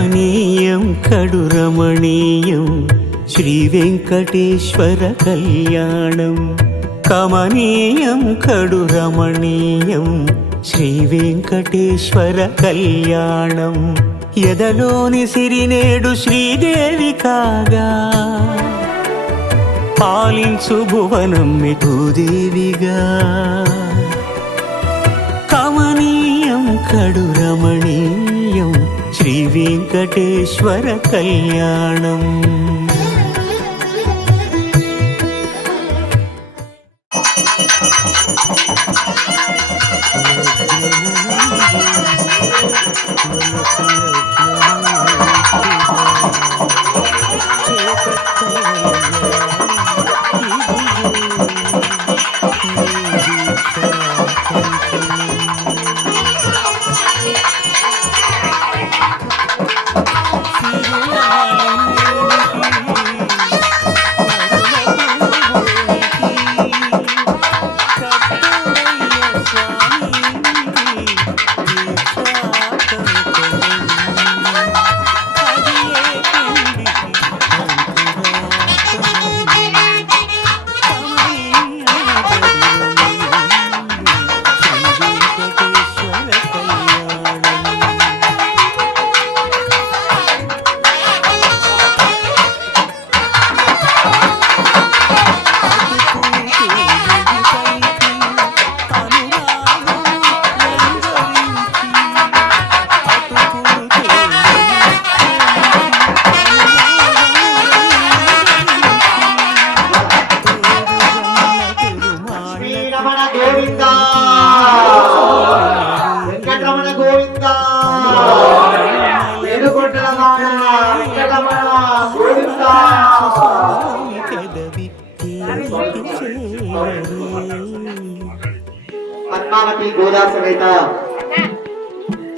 కమనీయం కడు రమణీయం శ్రీ వెంకటేశ్వర కళ్యాణం. కమనీయం కడు రమణీయం శ్రీ వెంకటేశ్వర కళ్యాణం. ఎదలోని సిరినేడు శ్రీదేవి కాగా పాలించు భువనం భూదేవిగా. కమనీయం కడు రమణీయం శ్రీ వెంకటేశ్వర కళ్యాణం. పద్మావతి గోదా సమేత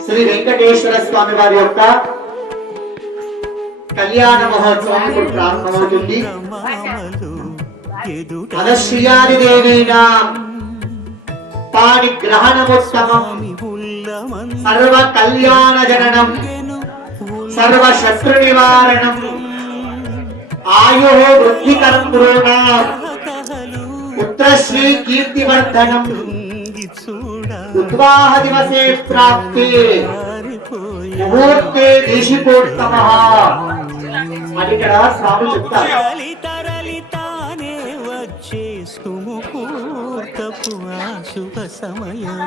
శ్రీ వెంకటేశ్వర స్వామి వారి యొక్క కళ్యాణ మహోత్సవం ఇప్పుడు ప్రారంభమవుతుంది. అనశ్రియాది దేవీనా పాడి గ్రహణముత్తమం సర్వ కళ్యాణ జననం సర్వ శత్రు నివారణం ఆయో వృద్ధికరం పురోణ పుత్రశ్రీ కీర్తివర్ధనం ఉద్వాహ దివసే ప్రాప్తే ముహూర్తే దేశికోత్తమః అని ఇక్కడ స్వామి చెప్తారు. శుభ సమయం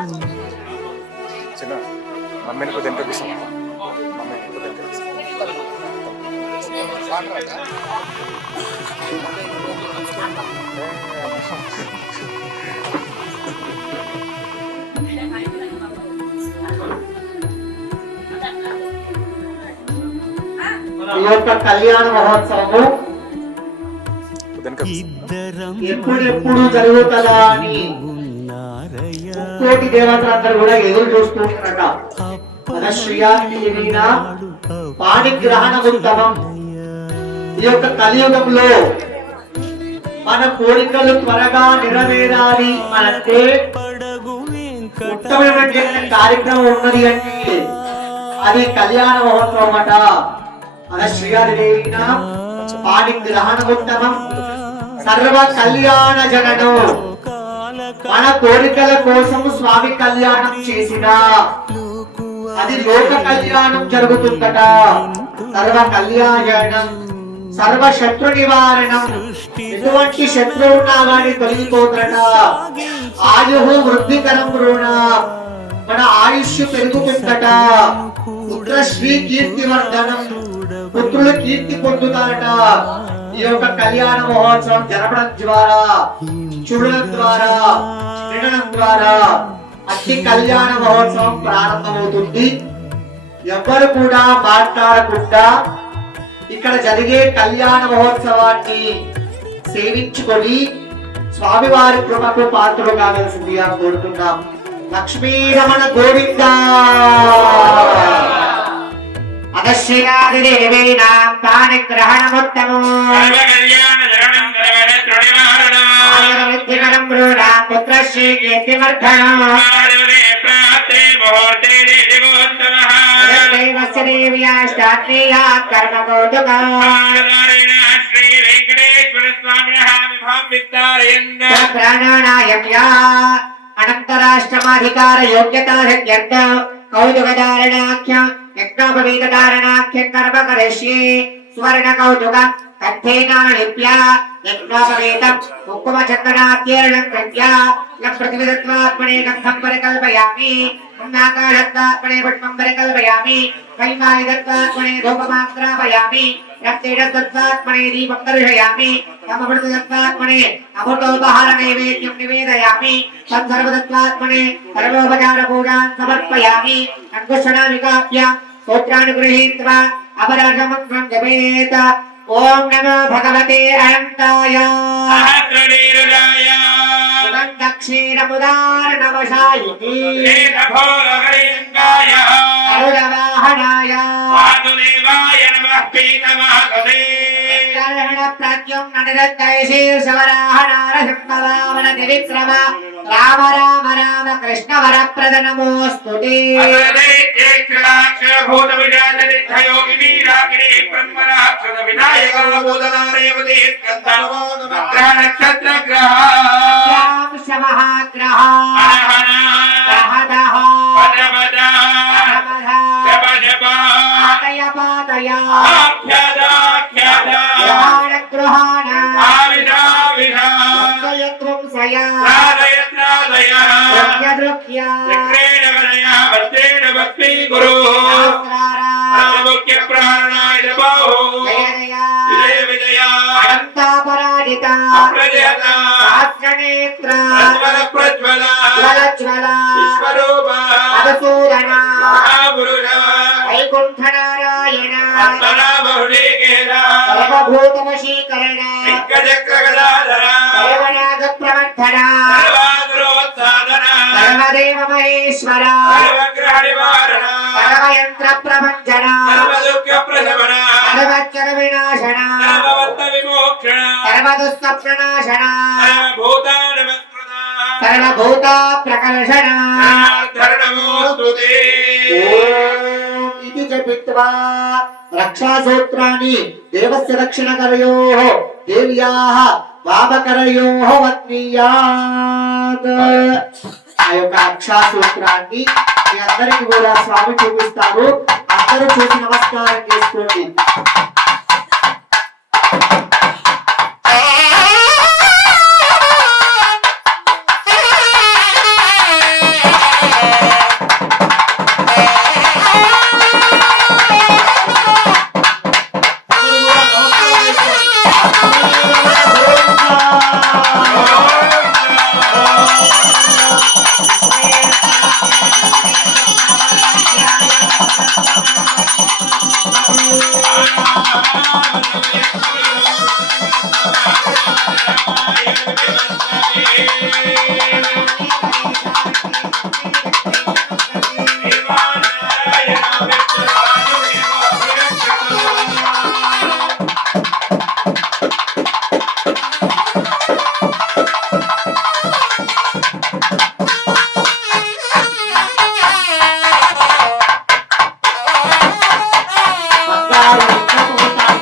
ఈ యొక్క కళ్యాణ మహోత్సవము ఎప్పుడెప్పుడు జరుగుతుందా అని కోటి దేవతలందరూ కూడా ఎదురు చూస్తుంటారట. పాణిగ్రహణ ఉత్తమం. ఈ యొక్క కలియుగంలో మన కోరికలు త్వరగా నెరవేరాలి అంటే ఉత్తమమైన కార్యక్రమం ఉన్నది అంటే అది కళ్యాణ మహోత్సవం అట. అనశ్రీయాదేవిన పాణిగ్రహణ ఉత్తమం సర్వ కళ్యాణ జననం. మన కోరికల కోసం స్వామి కళ్యాణం చేసిన అది లోక కళ్యాణం జరుగుతుందట. సర్వ కళ్యాణం సర్వ శత్రు నివారణం. ఎటువంటి శత్రువు ఉన్నా గాని తొలగిపోతున్నట. ఆయుహు వృద్ధికరం రుణ. మన ఆయుష్ పెరుగుతుందట. పుత్రశ్రీ కీర్తివర్ధనం. పుత్రులు కీర్తి పొందుతారట. ఈ యొక్క కళ్యాణ మహోత్సవం జరపడం ద్వారా చూడడం ద్వారా వినడం ద్వారా అతి కళ్యాణ మహోత్సవం ప్రారంభమవుతుంది. ఎవ్వరు కూడా మాట్లాడకుండా ఇక్కడ జరిగే కళ్యాణ మహోత్సవాన్ని సేవించుకొని స్వామివారి కృపకు పాత్రలు కావాల్సిందిగా కోరుతున్నాం. లక్ష్మీ రమణ గోవింద. అనశ్రీయాదిదేవీనాం పాణిగ్రహణముత్తమం పుత్రశ్రీ కీర్తివర్ధనం దేవ్యాష్టాత్రేయ కర్మ కౌతుకా శ్రీ వెంకటేశ్వర స్వామినః విభాం విస్తారయన్ ప్రాణానాయమ్యా అనంతరాష్ట్రమాధికార యోగ్యతా సిద్ధ్యర్థ కౌతుకధారణాఖ్య యజ్ఞోపవీతధారణాఖ్య కర్మ కరిష్యే స్వర్ణ కౌతుక కంఠేనాలిప్య యజ్ఞోపవీతం కుంకుమచందనాత్యేరణం కృత్య పృథివిదత్వాత్మనే గంధం పరికల్పయామి పుణ్యాకాశత్వాత్మనే పుష్పం పరికల్పయామి కైమాయుదత్వాత్మనే ధూపమాగ్రాపయామి రక్తేజత్వాత్మనే దీపం దర్శయామి సమృద్ధత్వాత్మనే అమృతోపహార నైవేద్యం నివేదయామి సంసర్వదత్వాత్మనే సర్వోపచార పూజాన్ సమర్పయామి అంకుశనామికాభ్య స్తోత్రాన్ని గృహీత్వా అపరాధమంత్రం జపేత ఓం నమో భగవతే అనంతాయ సహస్రనీరుజాయ దక్షిణముదారణవశాయితి ఏకభోగలింగాయ అరుణవాహనాయ వాసుదేవాయ నమః పీతమాకసే గ్రహణ ప్రత్యుం నరదత్తైశీర్షవరాహనారసింహవామన త్రివిక్రమ రామ రామ రామ కృష్ణ వరప్రద నమోస్తుతే భూత విజాతయోగిని రాగిణి బ్రహ్మరాక్షద వినాయక బోధనారేవదే స్కంద నక్షత్ర గ్రహ మహాగ్రహ అహన దహదహ పదపద జప జప పాదయ పాదయ ఆఖ్యాదాఖ్యాద గ్రహాణ గ్రహాణ ఆవిధా విధా సంశయ రాధయత్రాదయ ద్రవ్య ద్రవ్య చక్రేణ వదయ వస్తేన భక్తి గురు ముఖ్య ప్రాణాయ బాహు జయ జయ విజయ విజయ అనంతాపరాజిత అప్రజహత శాస్త్రనేత్ర ప్రజ్వల ప్రజ్వల జ్వలజ్వల విశ్వరూప మధుసూదన మహాపురుష వైకుంఠ నారాయణ బహుళీకేర సర్వభూతవశీకరణ చక్ర గదాధర సర్వనాగ ప్రవర్ధన సర్వాదురోత్సాదన సర్వదేవ మహేశ్వర సర్వగ్రహ నివారణ సర్వయంత్ర ప్రభంజన సర్వదుఃఖ ప్రశమన సర్వచ్చర వినాశన సర్వవర్త విమోక్షణ సర్వదుఃఖ ప్రనాశన సర్వభూత నమస్కృత సర్వభూత ప్రకర్షణ ధరణమోస్తుతే ఇది జపిత్వా రక్షాసూత్రాన్ని దేవస్య దక్షిణకరయోః దేవ్యాః వామకరయోః వత్నీయాత్. ఆ యొక్క రక్షాసూత్రాన్ని మీ అందరికి కూడా స్వామి చూపిస్తారు. అందరూ చూసి నమస్కారం చేసుకోండి.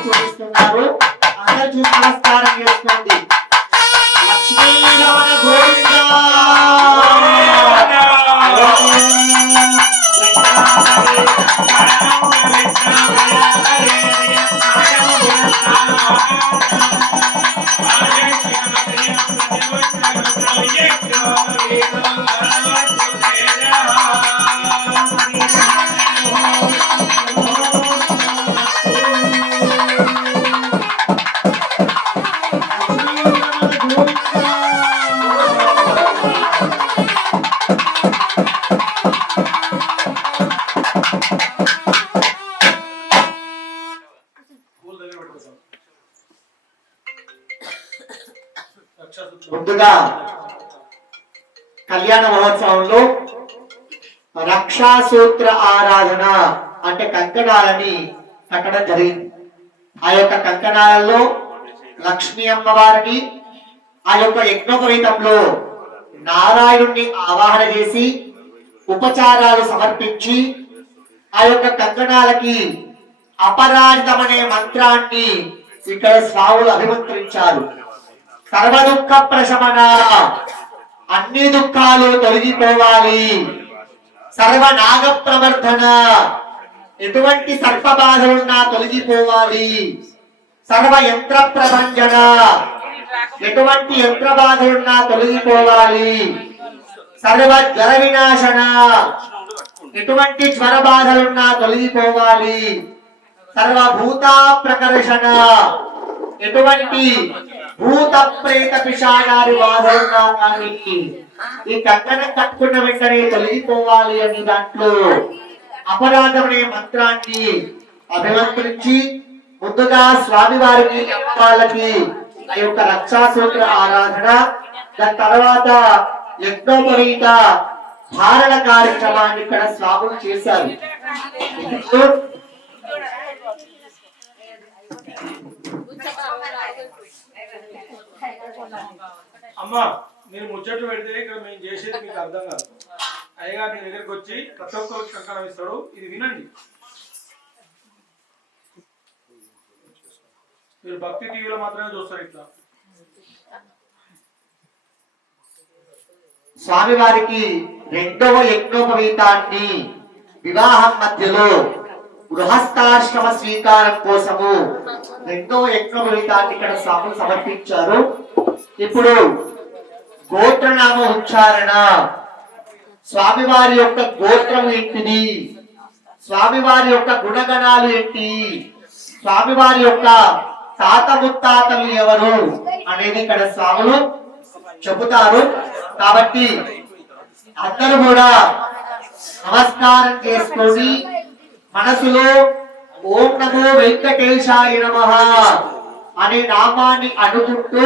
చూపిస్తున్నారు. అందరూ చూసి నమస్కారం చేసుకోండి. లక్ష్మీరమణ గోవిందా. ముందుగా కళ్యాణ మహోత్సవంలో రక్షాసూత్ర ఆరాధన అంటే కంకణాలని కట్టడం జరిగింది. ఆ యొక్క కంకణాలలో లక్ష్మీ అమ్మవారిని, ఆ యొక్క యజ్ఞోపవీతంలో నారాయణుణ్ణి ఆవాహన చేసి ఉపచారాలు సమర్పించి ఆ యొక్క కంకణాలకి అపరాజితం అనే మంత్రాన్ని ఇక్కడ స్వాములు అభిమంత్రించారు. సర్వ దుఃఖ ప్రశమన, అన్ని దుఃఖాలు తొలగిపోవాలి. సర్వ నాగ ప్రవర్ధన, ఎటువంటి సర్ప బాధలున్నా తొలగిపోవాలి. సర్వ యంత్ర ప్రభంజన, ఎటువంటి యంత్ర బాధలున్నా తొలగిపోవాలి. సర్వ జ్వర వినాశన, ఎటువంటి జ్వర బాధలున్నా తొలగిపోవాలి. సర్వభూత ప్రకర్షణ, ఎటువంటి భూత ప్రేత పిశాచారి బాధలున్నా కానీ ఈ కంకణం కట్టుకున్న వెంటనే తొలగిపోవాలి అని దాంట్లో అపరాధం అనే మంత్రాన్ని అభిమంత్రించి ముందుగా స్వామి వారికి వాళ్ళకి ఆ యొక్క రక్షాసూత్ర ఆరాధన, దాని తర్వాత యజ్ఞోపవీత ధారణ కార్యక్రమాన్ని ఇక్కడ స్వాములు చేశారు. అమ్మా మీరు ముచ్చట్లు పెడితే ఇక్కడ మేము చేసేది మీకు అర్థం కాదు. అయ్యగారు మీ దగ్గరికి వచ్చి ప్రతి ఒక్కరికి కంకణం ఇస్తాడు, ఇది వినండి. మీరు భక్తి టీవీలో మాత్రమే చూస్తారు. ఇట్లా స్వామి వారికి రెండవ యజ్ఞోపవీతాన్ని వివాహం మధ్యలో గృహస్థాశ్రమ స్వీకారం కోసము రెండవ యజ్ఞోపవీతాన్ని ఇక్కడ స్వాములు సమర్పించారు. ఇప్పుడు గోత్రనామ ఉచ్చారణ, స్వామివారి యొక్క గోత్రం ఏంటిది, స్వామివారి యొక్క గుణగణాలు ఏంటి, స్వామివారి యొక్క తాత ముత్తాతలు ఎవరు అనేది ఇక్కడ స్వాములు చెబుతారు. కాబట్టి అందరూ కూడా నమస్కారం చేసుకొని మనసులో ఓం నమో వెంకటేశాయ నమః అనే నామాన్ని అనుకుంటూ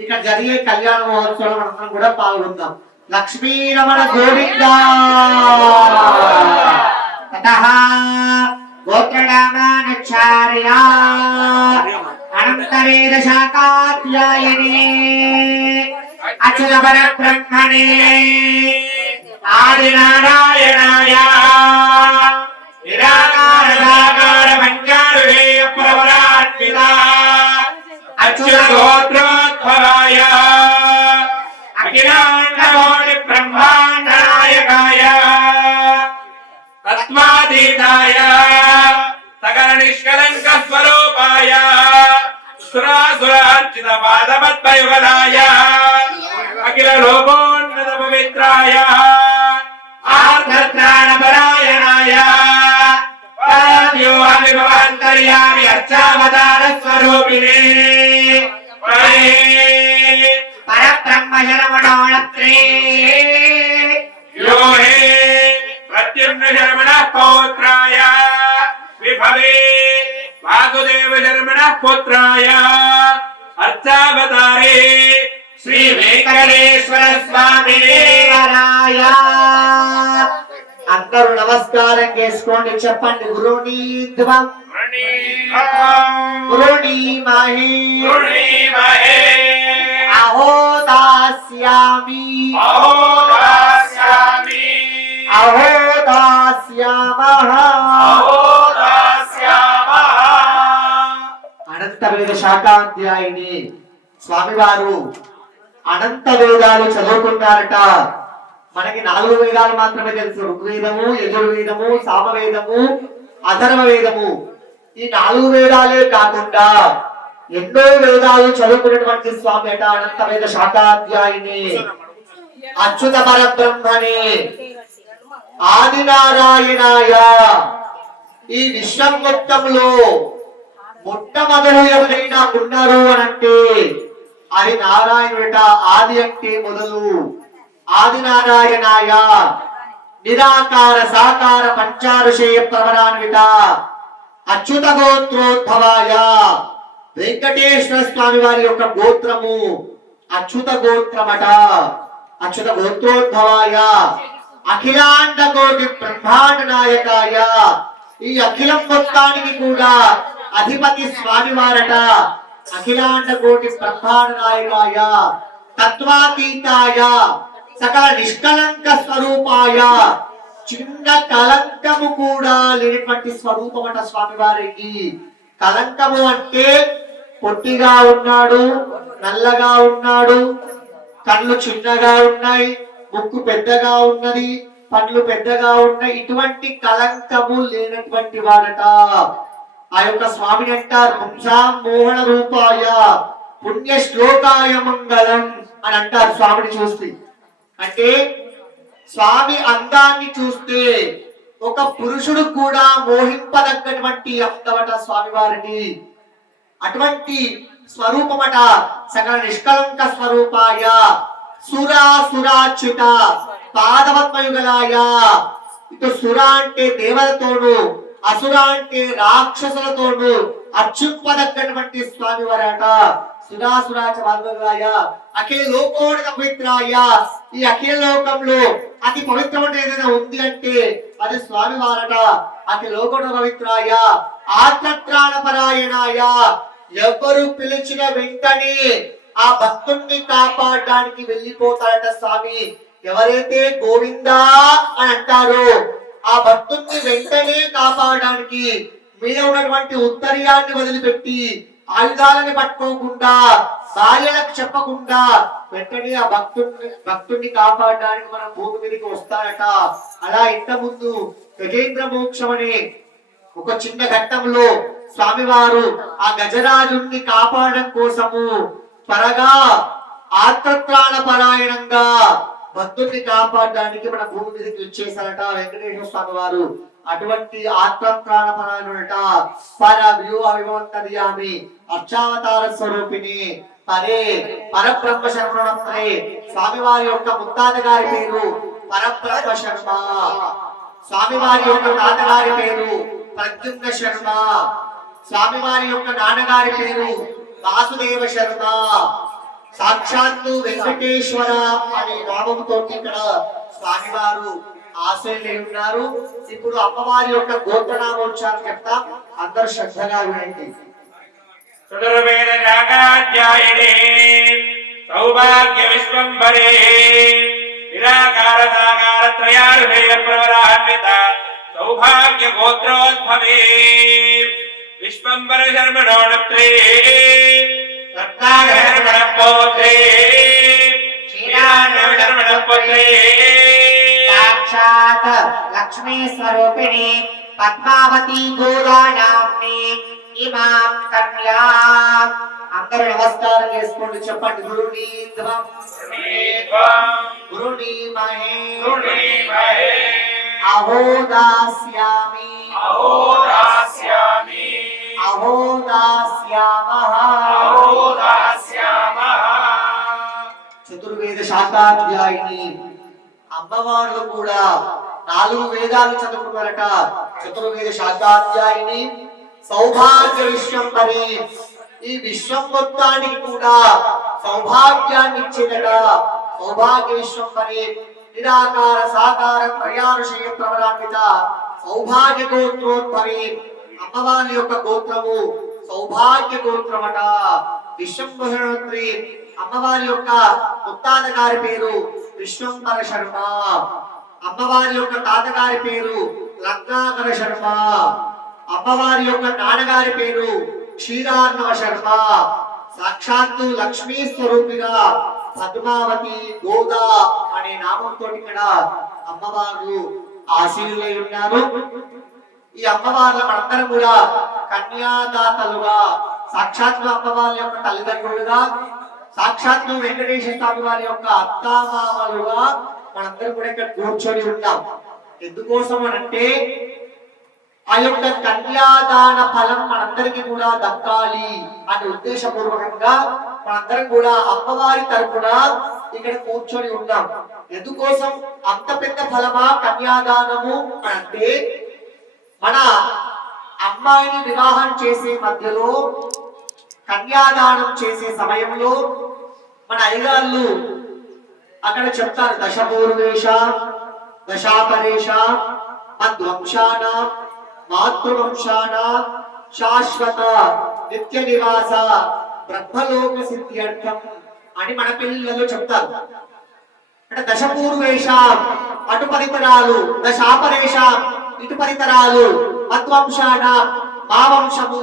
ఇక్కడ జరిగే కళ్యాణ మహోత్సవం మనం కూడా పాల్గొందాం. లక్ష్మీ రమణ గోవింద. తతః గోత్రనామానుచ్చార్య అనంతవేద శాఖాధ్యాయినే అచ్యుత పరబ్రహ్మణే ఆదినారాయణాయ నిరాకార సాకార పంచారువేయ ప్రవరాన్విత అచ్యుత గోత్రోద్భవాయ అఖిలాండ కోటి బ్రహ్మాండ నాయకాయ తత్వాతీతాయ సకల నిష్కలంక స్వరూపాయ సురాసురార్చిత పాదపద్మయుగలాయ అఖిల లోకోన్నత పవిత్రాయ ఆర్ద్రత్రాణపరాయణాయ పరవ్యూహవిభవాంతర్యామి అర్చావతార స్వరూపిణే పరబ్రహ్మ శరవణోణత్రే यो हे प्रत्युम्न शर्मणः पौत्राय विभवे वासुदेव शर्मणः पुत्राय अर्चावतारे श्री वेंकटेश्वर स्वामी దేవరాయ. అందరూ నమస్కారం చేసుకోండి, చెప్పండి. గురుని ధ్వం గురుని మహే అహో దాస్యామి అహో దాస్యామః. అనంత వేద శాఖాధ్యాయిని స్వామివారు అనంత వేదాలు చదువుకున్నారట. మనకి 4 వేదాలు మాత్రమే తెలుసు, ఋగ్వేదము, యజుర్వేదము, సామవేదము, అథర్వ వేదము. ఈ 4 వేదాలే కాకుండా ఎన్నో వేదాలు చదువుకున్నటువంటి స్వామి అట అనంత వేద శాఖాధ్యాయిని అచ్యుత పరబ్రహ్మణే ఆదినారాయణాయ. ఈ విశ్వం మొత్తంలో మొట్టమొదలు ఎవరైనా ఉన్నారు అనంటే అది నారాయణుడట. ఆది అంటే మొదలు. ఆదినారాయణాయ నిరాకార సాకార పంచారుషేయ ప్రవరాన్విత అచ్యుత గోత్రోద్భవాయ. వెంకటేశ్వర స్వామి వారి యొక్క గోత్రము అచ్యుత గోత్రమట. అచ్యుత గోత్రోద్భవాయ అఖిలాండ కోటి బ్రహ్మాండ నాయకాయ. ఈ అఖిలం మొత్తానికి కూడా అధిపతి స్వామి వారట. అఖిలాండ కోటి బ్రహ్మాండ నాయకాయ తత్వాతీతాయ సకల నిష్కలంక స్వరూపాయ చిన్న కలంకము కూడా లేనటువంటి స్వరూపమట స్వామివారికి. కలంకము అంటే పొట్టిగా ఉన్నాడు, నల్లగా ఉన్నాడు, కళ్ళు చిన్నగా ఉన్నాయి, ముక్కు పెద్దగా ఉన్నది, పండ్లు పెద్దగా ఉన్నాయి, ఇటువంటి కలంకము లేనటువంటి వాడట. ఆ యొక్క స్వామిని అంటారు పుంసాం మోహన రూపాయ పుణ్య శ్లోకాయ మంగళం అని అంటారు స్వామిని చూస్తే. అంటే స్వామి అందాన్ని చూస్తే ఒక పురుషుడు కూడా మోహింపదగ్గటువంటి అందమట స్వామివారిని. అటువంటి స్వరూపమట సకల నిష్కలంక స్వరూపాయ సురాసురాచ్యుత పాదవత్మయుగలాయ. ఇటు సుర అంటే దేవతతోను, అసుర అంటే రాక్షసులతోను అర్చుపదగ్గటువంటి స్వామివారట. సురాసురాచ పాదవత్మయుగలాయ అఖిల లోకోడిత పవిత్రాయ. ఈ అఖిల లోకంలో అతి పవిత్రమైన ఏదైనా ఉంది అంటే అది స్వామివారట. అఖిల లోకోడ పవిత్రాయ ఆత్మత్రాణ పరాయణాయ. ఎవరు పిలిచిన వెంటనే ఆ భక్తుణ్ణి కాపాడడానికి వెళ్ళిపోతారట స్వామి. ఎవరైతే గోవిందా అని అంటారో ఆ భక్తుణ్ణి వెంటనే కాపాడడానికి మీద ఉన్నటువంటి ఉత్తరీయాన్ని వదిలిపెట్టి ఆయుధాలని పట్టుకోకుండా భార్యలకు చెప్పకుండా వెంటనే ఆ భక్తుణ్ణి కాపాడడానికి మన భూమి మీదకి వస్తారట. అలా ఇంత ముందు గజేంద్ర మోక్షం అనే ఒక చిన్న ఘట్టంలో స్వామివారు ఆ గజరాజుని కాపాడడం కోసము త్వరగా ఆత్మత్రాణ పరాయణంగా భక్తుల్ని కాపాడడానికి మన భూమి మీదకి వచ్చేసారట వెంకటేశ్వర స్వామి వారు. అటువంటి ఆత్మత్రాణ పరాయణుడట. పర వ్యూహ విభవంతర్యామి అర్చావతార స్వరూపిణి పరే పరబ్రహ్మ శర్మణే. స్వామివారి యొక్క ముత్తాత గారి పేరు పరబ్రహ్మ శర్మ. స్వామివారి యొక్క తాతగారి పేరు ప్రద్యుమ్న శర్మ. స్వామివారి యొక్క నాన్నగారి పేరు వాసుదేవ శర్మ. సాక్షాత్తు వెంకటేశ్వర అనే నామముతో ఇక్కడ స్వామివారు ఆశలై ఉన్నారు. ఇప్పుడు అమ్మవారి యొక్క గోత్రనామోచ్చారం చెప్తాం, అందరూ శ్రద్ధగా వినండి. చతుర్వేద జాగాధ్యాయినే సౌభాగ్య విశ్వంబరే నిరాకార సాకార త్రయారుహేయ ప్రవరాన్విత సౌభాగ్య గోత్రోద్భవే విశ్వంబర శర్మణోణత్రే రత్నాకర శర్మణ పౌత్రే క్షీరాన్వయ శర్మణ పుత్రే సాక్షాత్ లక్ష్మీ స్వరూపిణి పద్మావతి గోదానామ్ని ఇమాం కన్యాం. అందరూ నమస్కారం చేసుకోండి, చెప్పండి. గురుని ధ్వం గురుని మహే అహోదాస్యామి అహోదాస్యామః. చతుర్వేద శాఖాధ్యాయిని అమ్మవార్లు కూడా 4 వేదాలు చదువుకున్నారట. చతుర్వేద శాఖాధ్యాయిని సౌభాగ్య విశ్వంబరి. ఈ విశ్వం మొత్తానికి కూడా సౌభాగ్యాన్ని ఇచ్చేదట. సౌభాగ్య విశ్వంబరి నిరాకార సాకార త్రయారుషేయ ప్రవరాన్విత సౌభాగ్య గోత్రోద్భవి. అమ్మవారి యొక్క గోత్రము సౌభాగ్య గోత్రమట. విశ్వంభరి అమ్మవారి యొక్క ముత్తాత గారి పేరు విశ్వంబర శర్మ. అమ్మవారి యొక్క తాతగారి పేరు రత్నాకర శర్మ. అమ్మవారి యొక్క నాన్నగారి పేరు క్షీరార్ణవ శర్మ. సాక్షాత్తు లక్ష్మీ స్వరూపిగా పద్మావతి గోదా అనే నామంతో ఇక్కడ అమ్మవారు ఆశీనులై ఉన్నారు. ఈ అమ్మవార్ల మనందరం కూడా కన్యాదాతలుగా, సాక్షాత్తు అమ్మవారి యొక్క తల్లిదండ్రులుగా, సాక్షాత్తు వెంకటేశ్వర స్వామి వారి యొక్క అత్తామామలుగా మనందరం కూడా ఇక్కడ కూర్చొని ఉన్నాం. ఎందుకోసం అనంటే ఆ యొక్క కన్యాదాన ఫలం మనందరికీ కూడా దక్కాలి అనే ఉద్దేశపూర్వకంగా మనందరం కూడా అమ్మవారి తరపున ఇక్కడ కూర్చొని ఉన్నాం. ఎందుకోసం అంత పెద్ద ఫలమా కన్యాదానము అంటే, మన అమ్మాయిని వివాహం చేసే మధ్యలో కన్యాదానం చేసే సమయంలో మన అయ్యగాళ్ళు అక్కడ చెప్తారు, దశపూర్వేష దశాపరేష మధ్వంశాన మాతృవంశాన శాశ్వత నిత్య నివాస బ్రహ్మలోక సిద్ధ్యర్థం అని మన పిల్లలు చెప్తారు. అంటే దశపూర్వేషాం అటు పరితరాలు, దశాపరేషాం ఇటు పరితరాలు, మద్వంశానాం మా వంశము,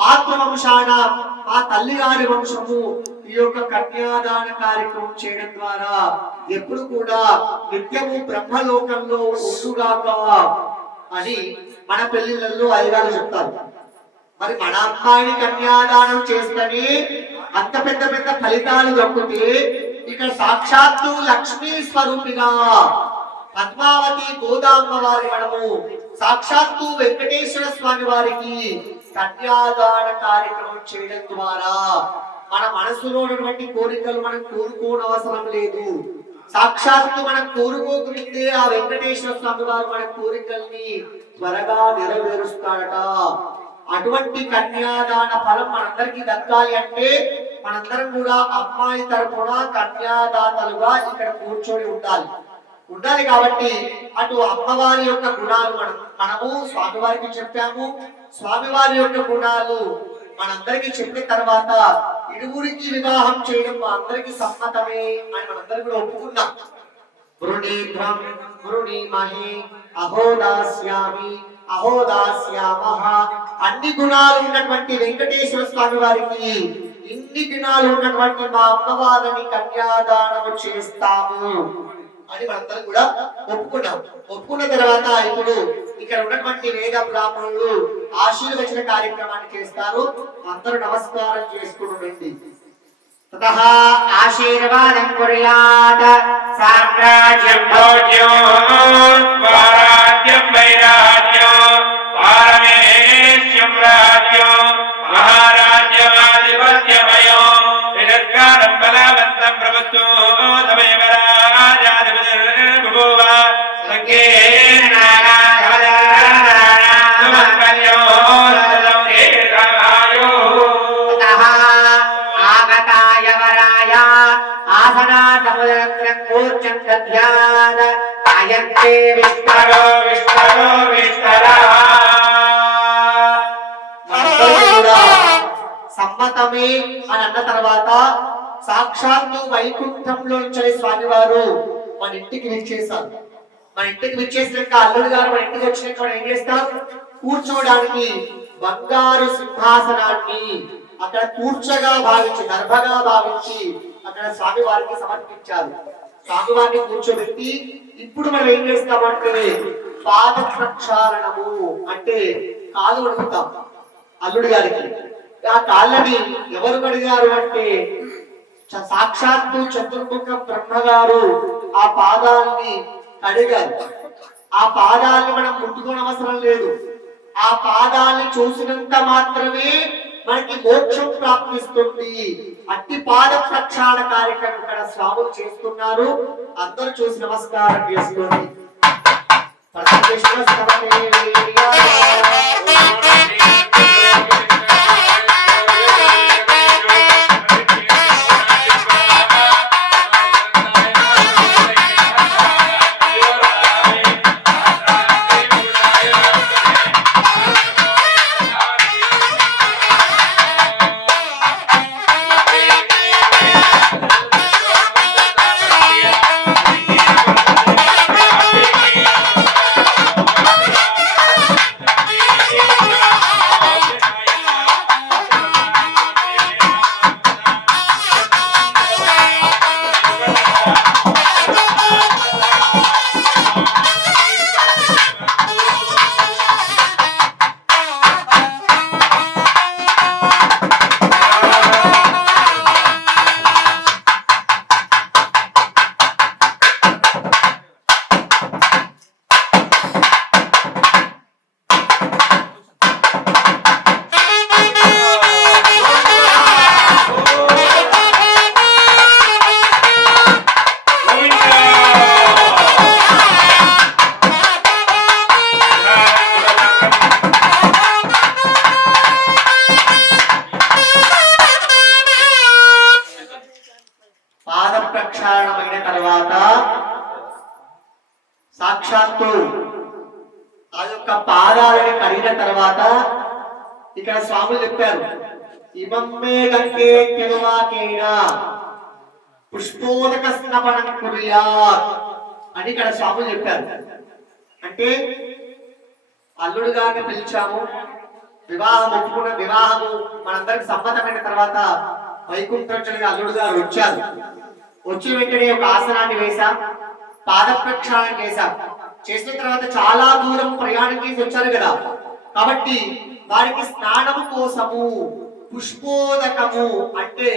మాతృవంశానాం మా తల్లిగారి వంశము. ఈ యొక్క కన్యాదాన కార్యక్రమం చేయడం ద్వారా ఎప్పుడు కూడా నిత్యము బ్రహ్మలోకంలో ఉండుగాక అని మన పెళ్లిళ్ళల్లో అయ్యగారు చెప్తారు. మరి మన అమ్మాయిని కన్యాదానం చేస్తేనే అంత పెద్ద పెద్ద ఫలితాలు దక్కుతే, ఇక్కడ సాక్షాత్తు లక్ష్మీ స్వరూపిగా పద్మావతి గోదాంబ వారి మనము సాక్షాత్తు వెంకటేశ్వర స్వామి వారికి కన్యాదాన కార్యక్రమం చేయడం ద్వారా మన మనసులో ఉన్నటువంటి కోరికలు మనం కోరుకోనవసరం లేదు. సాక్షాత్తు మనం కోరుకోకుంటే ఆ వెంకటేశ్వర స్వామి వారు మన కోరికల్ని త్వరగా నెరవేరుస్తాడట. అటువంటి కన్యాదాన ఫలం మనందరికీ దక్కాలి అంటే మనందరం కూడా అమ్మాయి తరపున కన్యాదాతలుగా ఇక్కడ కూర్చొని ఉండాలి కాబట్టి అటు అమ్మవారి యొక్క గుణాలు మనము స్వామివారికి చెప్పాము. స్వామివారి యొక్క గుణాలు మనందరికీ చెప్పిన తర్వాత ఇరువురికి వివాహం చేయడం మా అందరికి సమ్మతమే అని మనందరం కూడా ఒప్పుకున్నాం. వృణీధ్వం వృణీమహే అహోదాస్యామి అహోదాస్యామః. అన్ని గుణాలు ఉన్నటువంటి వెంకటేశ్వర స్వామి వారికి ఇన్ని గుణాలు ఉన్నటువంటి మా అమ్మవారిని కన్యాదానం చేస్తాము అని మనందరం కూడా ఒప్పుకున్నాం. ఒప్పుకున్న తర్వాత ఇప్పుడు ఇక్కడ ఉన్నటువంటి వేద బ్రాహ్మణులు ఆశీర్వచన కార్యక్రమాన్ని చేస్తారు. అందరూ నమస్కారం చేసుకుంటుండండి. తతః ఆశీర్వాదం కుర్యాత్. సామ్రాజ్యం భోజ్యం స్వరాజ్యం వైరాజ్యం పారమేశ్యం రాజ్యం మహారాజ్యమాధిపత్యమయం నిరర్కారం బలవంతం ప్రభుత్వం తమేవ రాజాధిపతిర్బభూవ సంకేన సుమంగళ్యో రజతం దీర్ఘాయో. తతః ఆగతాయ వరాయ ఆసనాతముదగ్రం కూర్చంధ్యాన అయంతే విస్తరో విస్తరో విస్తరా. సమ్మతమే అని అన్న తర్వాత సాక్షాత్తు వైకుంఠంలో నుంచి స్వామివారు మన ఇంటికి విచ్చేశారు. మన ఇంటికి విచ్చేసినాక అల్లుడు గారు మన ఇంటికి వచ్చినాక ఏం చేస్తారు? కూర్చోవడానికి బంగారు సింహాసనాన్ని అక్కడ కూర్చగా భావించి, గర్భగా భావించి అక్కడ స్వామివారికి సమర్పించారు. స్వామివారిని కూర్చోబెట్టి ఇప్పుడు మనం ఏం చేస్తామంటే పాద ప్రక్షాళనము అంటే కాలు అడుగుతాం అల్లుడి గారికి. ఆ కాళ్ళని ఎవరు కడిగారు అంటే సాక్షాత్తు చతుర్ముఖ బ్రహ్మగారు ఆ పాదాలని కడిగారు. ఆ పాదాలని మనం ముట్టుకోనవసరం లేదు. ఆ పాదాలని చూసినంత మాత్రమే మనకి మోక్షం ప్రాప్తిస్తుంది. అట్టి పాద ప్రక్షాళన కార్యక్రమం ఇక్కడ స్వాములు చేస్తున్నారు. అందరూ చూసి నమస్కారం చేసుకోండి. ప్రక్షాళనమైన తర్వాత సాక్షాత్తు ఆ యొక్క పాదాలని కడిగిన తర్వాత ఇక్కడ స్వాములు చెప్పారు, ఇమమ్మే గంగే తిరువాకేన పుష్పోదక స్నపనం కుర్యాత్ అని ఇక్కడ స్వాములు చెప్పారు. అంటే అల్లుడు గారిని పిలిచాము, వివాహం ఒప్పుకున్న వివాహము మనందరికి సమ్మతమైన తర్వాత వైకుంఠంగా అల్లుడు గారు వచ్చారు. వచ్చిన వెంటనే ఒక ఆసనాన్ని వేశాం, పాద ప్రక్షాళన చేశాం. చేసిన తర్వాత చాలా దూరం ప్రయాణం చేసి వచ్చారు కదా, కాబట్టి వారికి స్నానము కోసము పుష్పోదకము అంటే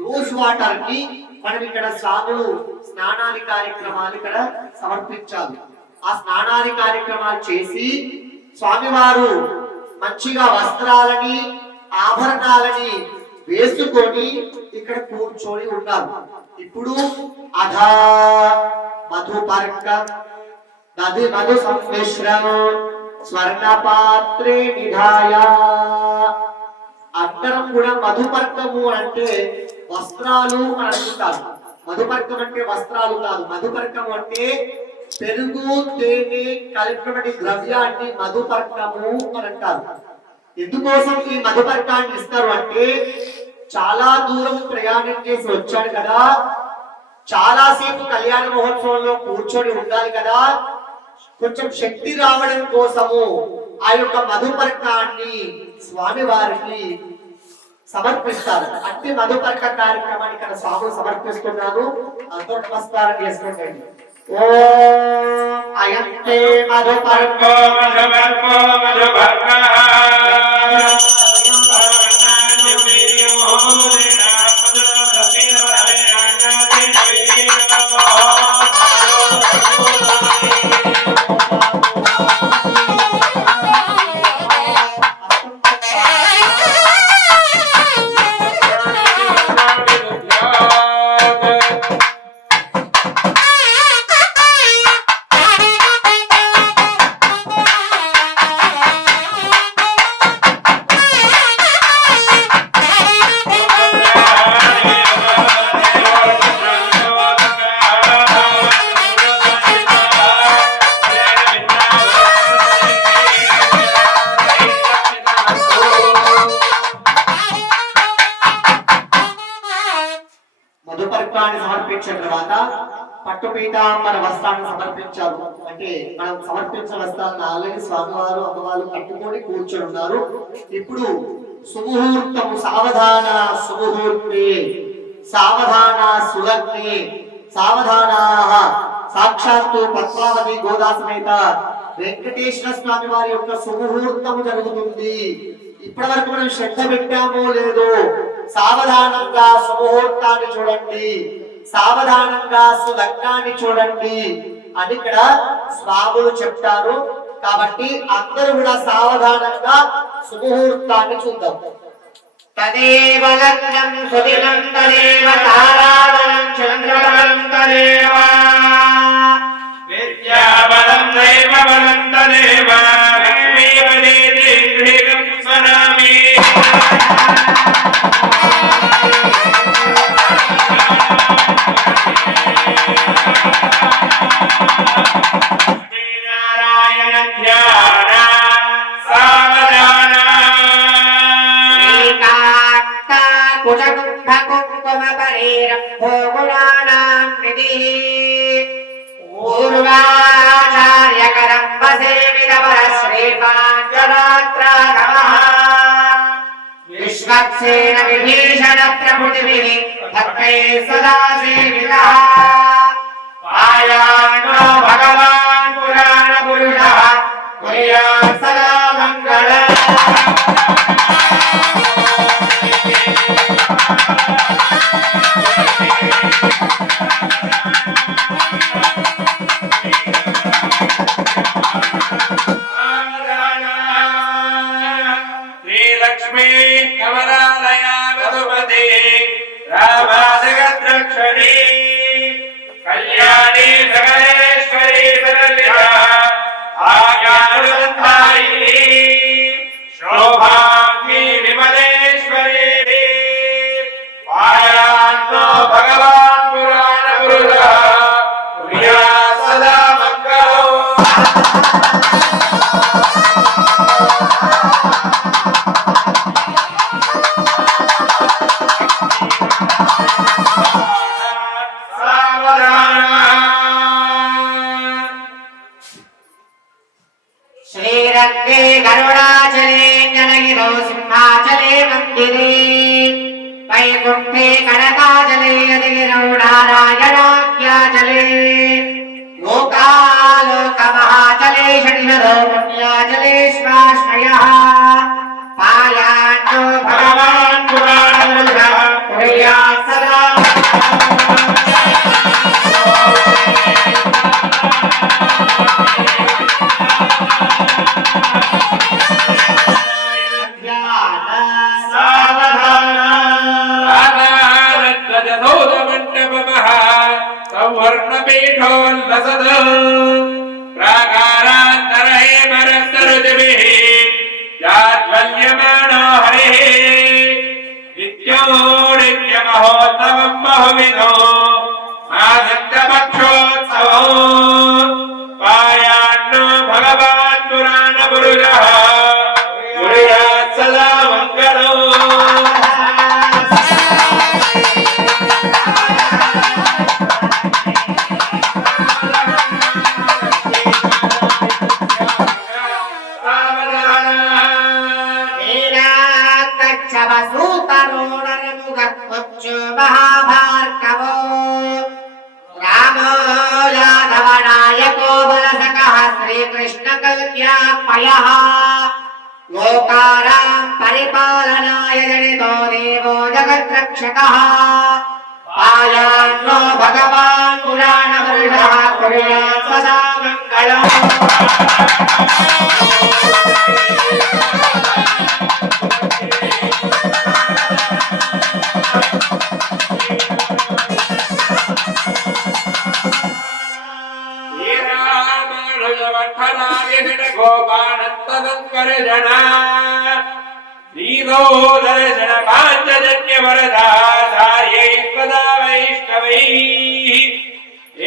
రోజ్ వాటర్ కి మనం ఇక్కడ స్వాములు స్నానాది కార్యక్రమాలు ఇక్కడ సమర్పించాలి. ఆ స్నానాది కార్యక్రమాలు చేసి స్వామివారు మంచిగా వస్త్రాలని ఆభరణాలని వేసుకొని ఇక్కడ కూర్చొని ఉన్నారు. ఇప్పుడు అధా మధుపర్క మధు సంమిశ్రం స్వర్ణ పాత్రే నిధాయ. అందరం కూడా మధుపర్కము అంటే వస్త్రాలు అని అనుకుంటారు. మధుపర్కం అంటే వస్త్రాలు కాదు. మధుపర్కము అంటే పెరుగు తేనె కలిపినటువంటి ద్రవ్యాన్ని మధుపర్కము అని అంటారు. ఎందుకోసం ఈ మధుపర్కాన్ని ఇస్తారు అంటే చాలా దూరం ప్రయాణం చేసి వచ్చాడు కదా, చాలాసేపు కళ్యాణ మహోత్సవంలో కూర్చొని ఉండాలి కదా, కొంచెం శక్తి రావడం కోసము ఆ యొక్క మధుపర్కాన్ని స్వామి వారికి సమర్పిస్తారు. అంటే మధుపర్క కార్యక్రమాన్ని ఇక్కడ స్వాములు సమర్పిస్తున్నారు. అంతో నమస్కారం చేసుకోండి. ఓం అయంతే మధుపర్కో మధుపర్కో మధుపర్క మధుపర్కాన్ని సమర్పించిన తర్వాత పట్టు పీతాంబర వస్త్రాన్ని సమర్పించారు. అంటే మనం సమర్పించిన వస్త్రాలను ఆల్రెడీ స్వామివారు అమ్మవారు కట్టుకొని కూర్చొని ఉన్నారు. ఇప్పుడు సుముహూర్తము సావధాన సుముహూర్తే సావధాన సులగ్నే సావధానాః సాక్షాత్తు పద్మావతి గోదా సమేత వెంకటేశ్వర స్వామి వారి యొక్క సుముహూర్తము జరుగుతుంది. ఇప్పటి వరకు మనం శ్రద్ధ పెట్టామో లేదో సావధానంగా సుముహూర్తాన్ని చూడండి, సావధానంగా సులగ్నాన్ని చూడండి అని ఇక్కడ స్వాములు చెప్తారు. కాబట్టి అందరూ కూడా సావధానంగా సుముహూర్తాన్ని చూద్దాం. తదేవ లగ్నం సుదినం తదేవ తారాబలం చంద్రబలం తదేవ విద్యాబలం దైవబలం తదేవ లక్ష్మీపదేదేంద్రియం స్మరామి. శ్రీనారాయణ ధ్యాన సావధాన ఏకాంత కుజకుంభ కుంకుమ పరేరభో గుణానాం నిధి పూర్వాచార్యకరం వసేవిదవర శ్రీపాంచరాత్రా నమః విశ్వక్సేన విభీషణ ప్రభుతిభిః భక్తైః సదా సేవితః పాయాణో భగవాన్ పురాణ పురుషః కుర్యాత్ సదా మంగళం. శ్రీలక్ష్మీ కమలాలయ మధుమతి రామాదగద్రక్షణి కళ్యాణి సకలేశ్వరి సరళిత ఆజ్ఞానుబంధాయిని శోభాంగి విమలేశ్వరి పాయాంతో భగవాన్ పురాణ పురుషః కుర్యాత్ సదా మంగళం. श्रीरङ्गे गरुडाचले जनगिरो सिंहाचले मन्दिरे वैकुण्ठे कनकाचले यदिगिरौ नारायणाख्याचले लोकालोकमहाचले षडिशरो पुण्याचले श्वाश्रयः पायान्नो भगवान् पुराणपुरुषः कुर्यात् सदा सौवर्णपीठोल्लसद प्राकारान्तरहे परन्तरुतिभिः जाज्वल्यमानो हरिः नित्यमहोत्सवम् बहुविधो आसक्तपक्षोत्सवो पायान्नो भगवान् पुराणपुरुषः कुर्यात् सदा मङ्गलम् महाभार्गवो रामो यादवनायको बलसकः श्रीकृष्ण कल्प्यामयः लोकानां परिपालनाय जनितो देवो जगद्रक्षकः पायान्नो भगवान् पुराणपुरुषः कुर्यात् सदा मङ्गलम् गोपानन्दङ्करजना दीदोदर्शन पाञ्चजन्यवरदाचार्यै सदा वैष्णवैः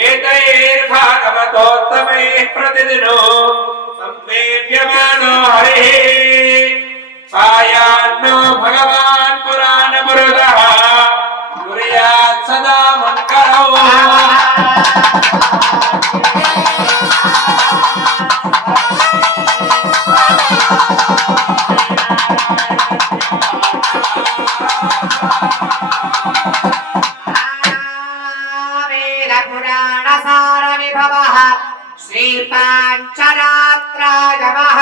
एतैर्भागवतोत्तमैः प्रतिदिनो संसेव्यमानो हरिः पायान्नो भगवान् पुराणपुरुषः कुर्यात् सदा मङ्गलम् पुराणसारविभवः श्रीपाञ्चरात्रागमः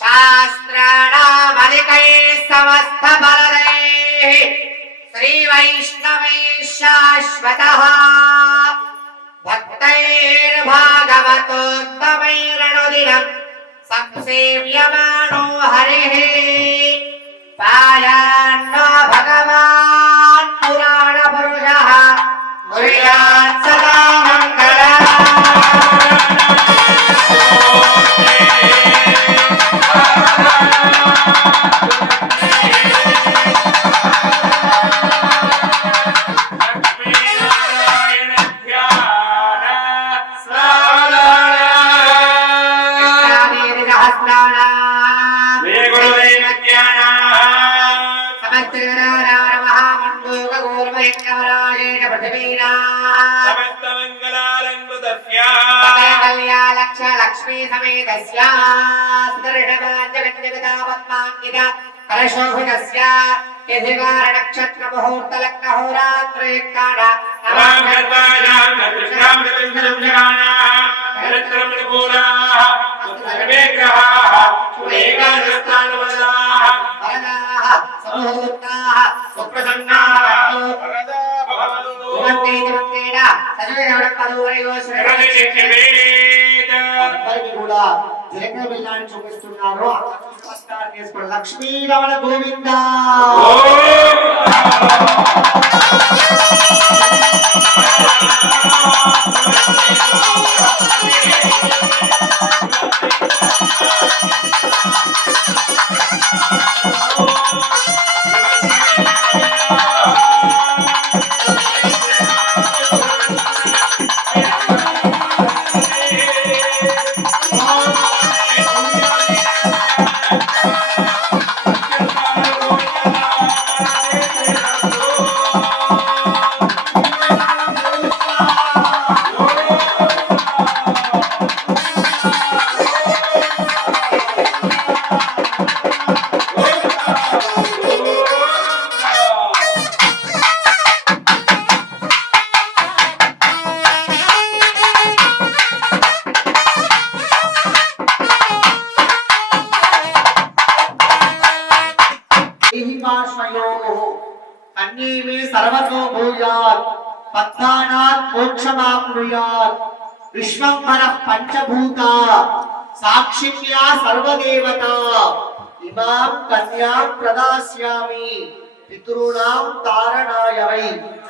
शास्त्राणामधिकैः समस्तफलदैः श्रीवैष्णवैः शाश्वतः भक्तैर्भागवतोत्तमैरनुदिनम् संसेव्यमानो हरिः पायान्नो भगवान् पुराणपुरुषः कुर्यात् सदा मङ्गलम् लक्ष्मी समेतस्य सुदर्शनाञ्जगन्यगता पद्माङ्किता परशोभितस्य यधिकार नक्षत्र मुहूर्त लग्न होरात्रे काल नवाङ्गतायां नक्षत्रां चतुर्भुजानाः नक्षत्रमणिपूराः सर्वे ग्रहाः शुभेकादस्तानुबलाः वरदाः समूर्ताः सुप्रसन्नाः वरदा भवन्तु भवन्ते दिवङ्गेन सजनवरपदोरयो అందరికీ కూడా జగన్ బిల్లాన్ని చూపిస్తున్నారు నమస్కారం చేసుకోండి లక్ష్మీ రమణ గోవింద కన్యే మే సర్వతో భూయాత్ పద్మానాత్ మోక్షమాప్నుయాత్ విశ్వంభర పంచభూత సాక్షిణ్యా సర్వదేవత ఇమాం కన్యాం ప్రదాస్యామి పితృణాం తారణాయ వై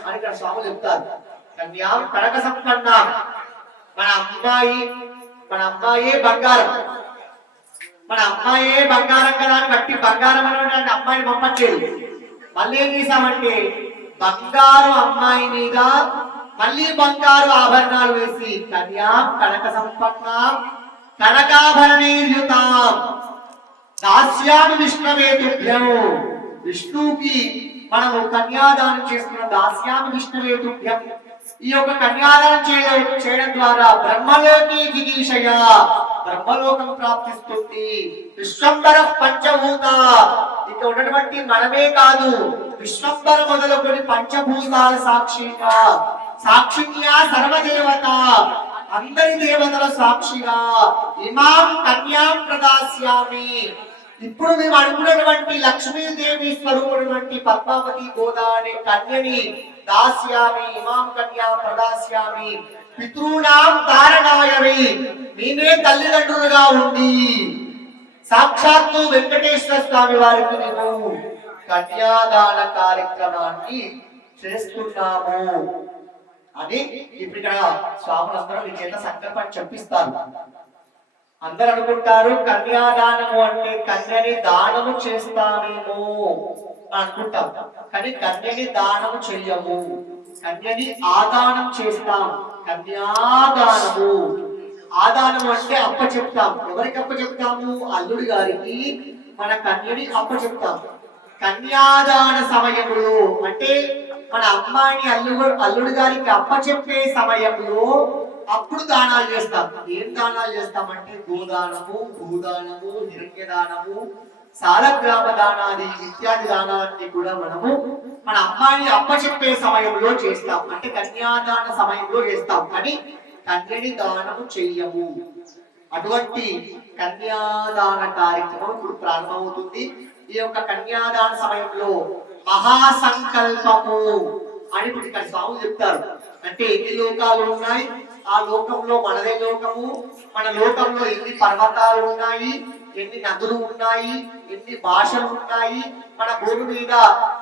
అని ఇక్కడ స్వాములు చెప్తారు. కన్యాం కనక సంపన్నాం, మన అమ్మాయే బంగారం, మన అమ్మాయే బంగారం కదా అని బట్టి బంగారం అనేటువంటి అమ్మాయిని పంపట్లేదు. మళ్ళీ ఏం చేశామంటే బంగారు అమ్మాయి మీద మళ్ళీ బంగారు ఆభరణాలు వేసి కన్యాం కనక సంపన్నాం కనకాభరణీర్యుతాం దాస్యామి విష్ణువేతుభ్యం. విష్ణువుకి మనము కన్యాదానం చేసుకున్న దాస్యామి విష్ణువేతుభ్యం. ఈ యొక్క కన్యాదానం చేయడం ద్వారా బ్రహ్మలోకి జిగీషయ బ్రహ్మలోకం ప్రాప్తిస్తుంది. విశ్వంబర పంచభూత ఇక్కడ ఉన్నటువంటి మనమే కాదు విశ్వంబర మొదలుకొని పంచభూతాల సాక్షిగా సాక్షిగా సర్వదేవత అందరి దేవతల సాక్షిగా ఇమాం కన్యాం ప్రదాస్యామి. ఇప్పుడు మేము అనుకున్నటువంటి లక్ష్మీదేవి స్వరూపుడు పద్మావతి గోదా అనే కన్యని దాస్యామి ఇమాం కన్యాం ప్రదాస్యామి పితృణాం తారణాయవి. నేనే తల్లిదండ్రులుగా ఉండి సాక్షాత్తు వెంకటేశ్వర స్వామి వారికి మేము కన్యాదాన కార్యక్రమాన్ని చేస్తున్నాము అని ఇప్పుడు ఇక్కడ స్వాములందరూ మీ చేత సంకల్పం చెప్పిస్తారు. అందరు అనుకుంటారు కన్యాదానము అంటే కన్యని దానము చేస్తామేమో అనుకుంటాం, కానీ కన్యని దానము చెయ్యము, కన్యని ఆదానం చేస్తాం. కన్యాదానము ఆదానము అంటే అప్ప చెప్తాం. ఎవరికి అప్ప చెప్తాము? అల్లుడి గారికి మన కన్యని అప్ప చెప్తాం. కన్యాదాన సమయంలో అంటే మన అమ్మాయిని అల్లుడి గారికి అప్ప చెప్పే సమయంలో అప్పుడు దానాలు చేస్తాం. ఏం దానాలు చేస్తామంటే గోదానము, భూదానము, హిరణ్యదానము, సాలగ్రామ దానాది ఇత్యాది దానాన్ని కూడా మనము మన అమ్మాయిని అప్పచెప్పే సమయంలో చేస్తాం. అంటే కన్యాదాన సమయంలో చేస్తాం, కానీ కన్యని దానము చెయ్యము. అటువంటి కన్యాదాన కార్యక్రమం ఇప్పుడు ప్రారంభమవుతుంది. ఈ యొక్క కన్యాదాన సమయంలో మహాసంకల్పము అని ఇప్పుడు ఇక్కడ స్వాములు చెప్తారు. అంటే ఎన్ని లోకాలు ఉన్నాయి, ఆ లోకంలో మనదే లోకము, మన లోకంలో ఎన్ని పర్వతాలు ఉన్నాయి, ఎన్ని నదులు ఉన్నాయి, ఎన్ని భాషలు ఉన్నాయి, మన భూమి మీద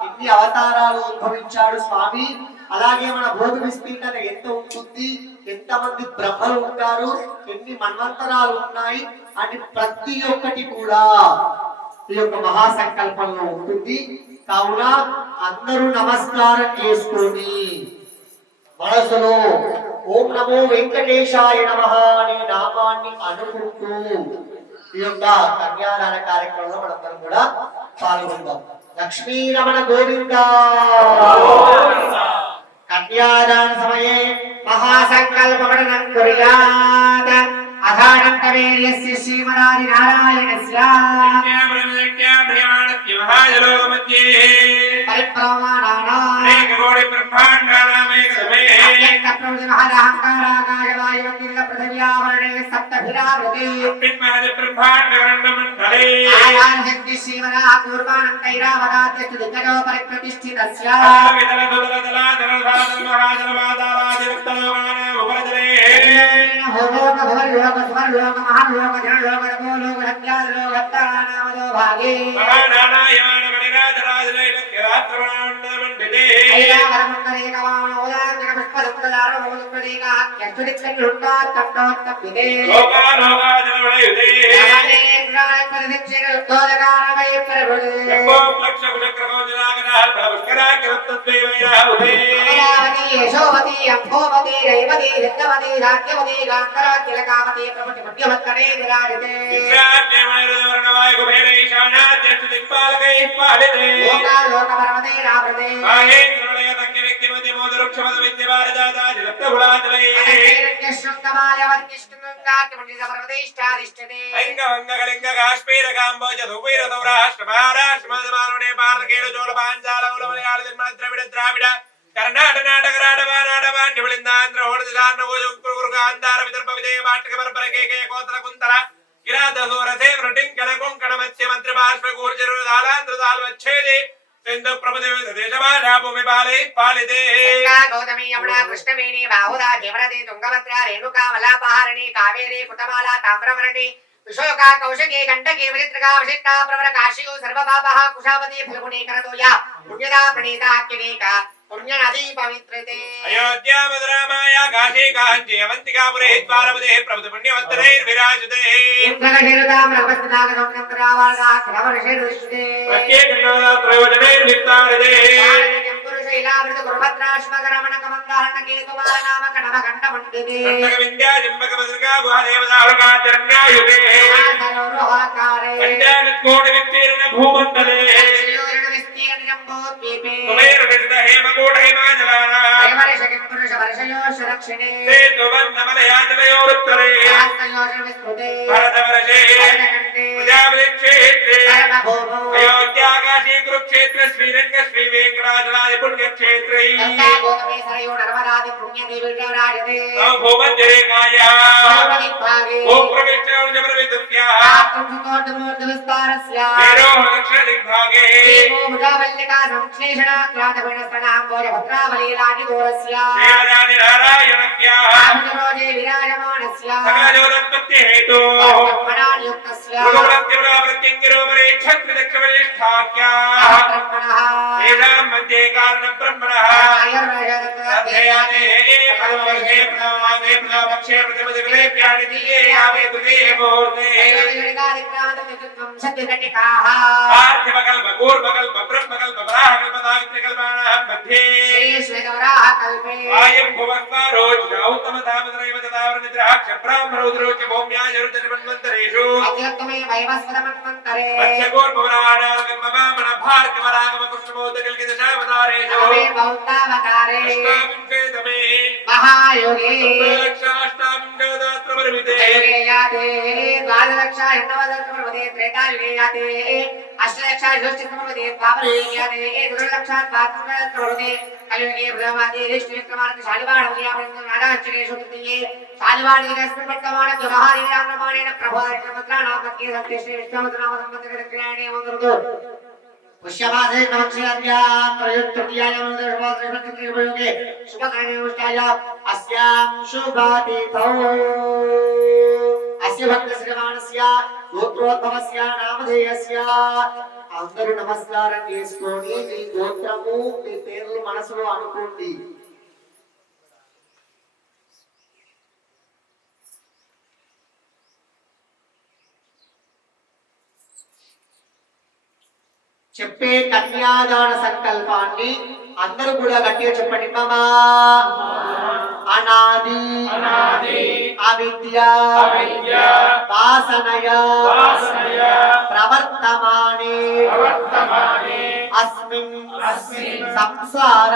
ఎన్ని అవతారాలు ఉద్భవించాడు స్వామి, అలాగే మన భూమి విస్తీర్ణత ఎంత ఉంటుంది, ఎంతమంది బ్రహ్మలు ఉంటారు, ఎన్ని మన్వంతరాలు ఉన్నాయి అని ప్రతి ఒక్కటి కూడా ఈ యొక్క మహాసంకల్పంలో ఉంటుంది. కావున అందరూ నమస్కారం చేసుకొని మనసులో ఓం నమో వెంకటేశాయ నమః అనే నామాన్ని అనుకుంటూ ఈ యొక్క కన్యాదాన కార్యక్రమంలో మనందరం కూడా పాల్గొందాం. లక్ష్మీ రమణ గోవింద. కన్యాదాన సమయే మహాసంకల్పమననం కుర్యాత్ అథానంతవేర్యస్య శ్రీమనాది నారాయణస్య మహాజలోకమధ్యే పరిప్రమాణానాం ఏకకోటి బ్రహ్మాండానామేక సమయే ప్రకృతి మహారహంకారాకాయ వాయువంతిక పృథివ్యావరణే సప్తభిరావృతే పిన్మహది బ్రహ్మాండగణమండలే ఆయాన శక్తి శ్రీమనః కూర్మానంతైరావదాత్యస్తు దిగ్గజో పరిప్రతిష్ఠితస్య విదల దుదల దల దలధాదల మహాజలవాదాలాదివత్తలోకాన ఉపరజలే హోమోక భవలోక స్వర్లోక మహాలోక జనలోక తపోలోక సత్యాలోక అత్తానామదో భాగే మహానానాయమాన మణిరాజరాజలైలక్యరాత్రమాండమండితే ఐరావరమండలే కవామనోదాంతక పుష్పదుఃఖదార మోదుఃఖదీక యక్షుడిక్షన్లుట్టాత్తట్టోత్తప్పితే లోకాలోకాజలవలయుతే యాదేంద్రాయ పరిదిక్షికలుత్తోదకారమై ప్రభుడే లక్షకుచక్రకోజనాగనాల్ పుష్కరాకరత్తద్వైవైరాహుతే అమరావతి యశోవతి అంభోవతి రైవతి హిద్దవతి రాజ్యవతి గాంధరాజ్య తిలకావతి ప్రపటి మధ్యవత్కరే విరాజితే విశ్రాజ్యమణిరుదవర్ణవాయ కుబేరైశానాద్యక్షుదిక్పాలకైః పాలితే లోకాలోక పరమతే రావృతే మాహేంద్రులయ తక్య వ్యక్తిమతి మోదరుక్షమద విద్యవారజాతాజిరక్తభులాచలై యశ్రుత్తమాయ వర్తిష్ఠుంగాత్మనిజ పరమదేష్టారిష్టతే ఐంగవంగకలింగ కాశ్మీర కాంబోజ దుపైర సౌరాష్ట్ర మహారాష్ట్ర మధుమానుడే భారతకేడు చోళ పాంచాల ఉల మలయాళ నిర్మల ద్రవిడ ద్రావిడ కర్ణాటక నాటక రాడవానాడవాండి బలిందాంధ్ర ఓడదిలాంధ్ర ఓజుకురుగు గాంధార విదర్భ విజయ బాటక పరపర కేకయ కోతల కుంతల కిరాత సూరసే వృటింకణ కొంకణ మత్స్య మంత్రి బాష్ప గూర్జరు దాలాంధ్ర దాల్వచ్ఛేది सिंधु प्रभुदेव देशमाना भूमि पाले पालिते गंगा गौतमी यमुना कृष्णवेणी बाहुदा हेमरती तुंगभद्रा रेणुका मलापहारिणी कावेरी कुतमाला ताम्रवर्णी विशोका कौशिकी गंडकी वृत्रिका वशिष्ठा प्रवर काशियो सर्वपापः कुशावती फल्गुनी करतोया पुण्यदा प्रणीता अक्किनीका पुण्यनदी पवित्रते अयोध्या मधुरा माया काशी कांची अवंतिका पुरे द्वारपदे प्रभु पुण्यवन्तरे विराजते इंद्रगणेरता ब्रह्मस्नाग संकंतरावाला खरवर्षेरुष्टे प्रत्येक गणना त्रयोजने लिप्तारते पुरुषैलावृत गुरुभद्राश्मकरमण कमंगाहरण केतुमाल नाम कणव गंडमंडिते कंटक विद्या जंबक भद्रका गुहादेवदारुका चरण्यायुते सरोरोहाकारे पंचानकोटि विस्तीर्ण भूमंडले श्रीयोरण विस्तीर्ण जंबोद्वीपे कुबेर निषित हेमकूट हिमाचलाना ऐवरिषकिं पुरुष वर्षयो सुरक्षिणे सेतुबन्धमलयाचलयोरुत्तरे शास्त्रयोजन विस्तृते भरतवर्षे प्रजापतिक्षेत्रे धर्मभूमौ अयोध्या काशी कुरुक्षेत्र श्रीरंग श्री वेंकटाचलादि पुण्यक्षेत्रे गंगा गोतमे सरयो नर्मदादि पुण्यदेवी विराजते भूमध्यरेखाया सर्वदिक्भागे ओम प्रविष्टौ जबरविदुभ्याः विस्तारस्य वेरोः दक्षिणदिग्भागे देवो भुजावल्लिका संश्लेषणाक्रातवर्णस्तनां भोजभद्रावलीलानि दोरस्य देवयानि नारायणभ्याः रामजरोजे विराजमानस्य सकलजोदत्पत्तिहेतो ब्रह्मणानियुक्तस्य गुरुप्रत्यङ्गिरोमरे क्षत्रिदक्षवलिष्ठाख्याः ब्रह्मणः तेषां मध्ये कारणं ब्रह्मणः अध्ययाने पदवर्षे प्रथममासे प्रथमपक्षे प्रतिपदिविलेप्याणि दिये यावे तुलीये मुहूर्ते पार्थिवकल्प कूर्मकल्प ब्रह्मकल्प वराहकल्पदावित्रिकल्पानां मध्ये आयं भुवस्वारोच गौतमतामद्रैव तदावृनिद्राक्ष ब्राह्मणोद्रोच भौम्यायरुचरिमन्वन्तरेषु मत्स्यगोर्भवराणागमवामन भार्गवरागम कृष्णमोदकल्किदशावतारेषु अष्टाविंशेतमे महायोगे लक्षाष्टाविंशोदात्रपरिमिते त्रेतायुगे अष्टलक्षाष्टमृते द्वापरयुगे याते चतुर्लक्षात्मृते कलियुगे प्रथमादि विष्णुविक्रमार्क शालिवाणमुनियामृतनादाचरेषु तृतीये शालिवाणिकस्मिन् वर्तमाने महादेवानुमानेन प्रभोदक्षपत्राणां मध्ये सत्ये श्री विष्णुमतनामसंवत्सरदक्षिणायने मन्दरुतो पुष्यमासे नवक्षराद्यां त्रयोतृतीयायां दशवादशनक्षत्रेयुगे शुभकरणे उष्टायां अस्यां शुभातिथौ अस्य भक्तश्रवाणस्य గోత్రోద్భవస్య నామధేయస్య అందరూ నమస్కారం చేసుకొని మీ గోత్రము మీ పేర్లు మనసులో అనుకోండి. చెప్పే కన్యాదాన సంకల్పాన్ని అందరూ కూడా గట్టిగా చెప్పండి. మమా అనాది అవిద్య వాసనయ ప్రవర్తమానే అస్మిన్ సంసార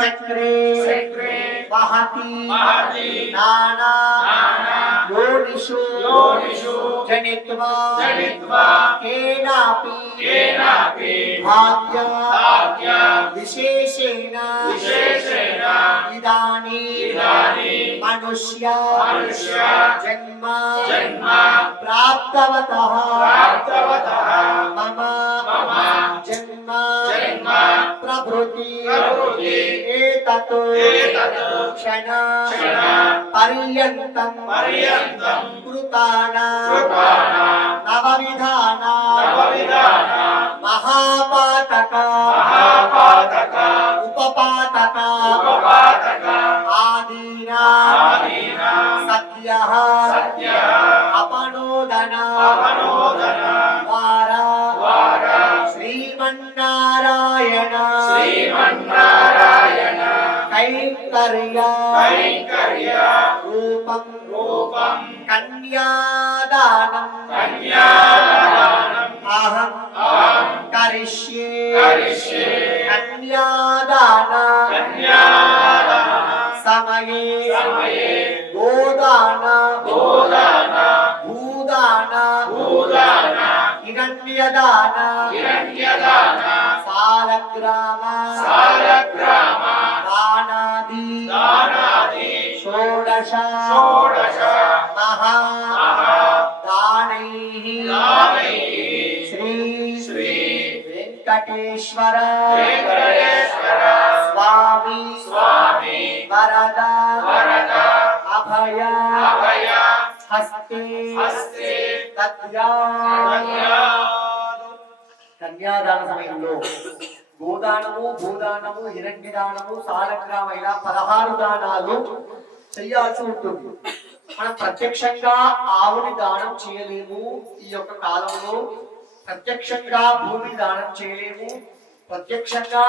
చక్రే వహతి నానా యోనిషు జనిత్వా కేనాపి భాగ్య విశేషేణ ఇదానీ మనుష్య జన్మ ప్రాప్తవతః మమ జన్మ ప్రభృతి ఏతత్ క్షణ పర్యంతం కృతానా నవవిధాన మహాపాతక ఉపపాతక ఆదీనా సత్యః అపనోదన వారా శ్రీమన్నారాయణ కైంకర్య రూపం కన్యాదానం అహం కరిష్యే కన్యాదాన సమయే గోదాన భూదాన హిరణ్యదాన సాలగ్రామ దానాది షోడశ మహా దానైః శ్రీ వెంకట వెంకటేశ్వర స్వామి వరద అభయ హస్తే కన్యాదాన సమయంలో గోదానము భూదానము హిరణ్యదానము సాలగ్రామైన 16 దానాలు చేయాల్సి ఉంటుంది. మనం ప్రత్యక్షంగా ఆవుని దానం చేయలేము. ఈ యొక్క కాలంలో ప్రత్యక్షంగా భూమిని దానం చేయలేము. ప్రత్యక్షంగా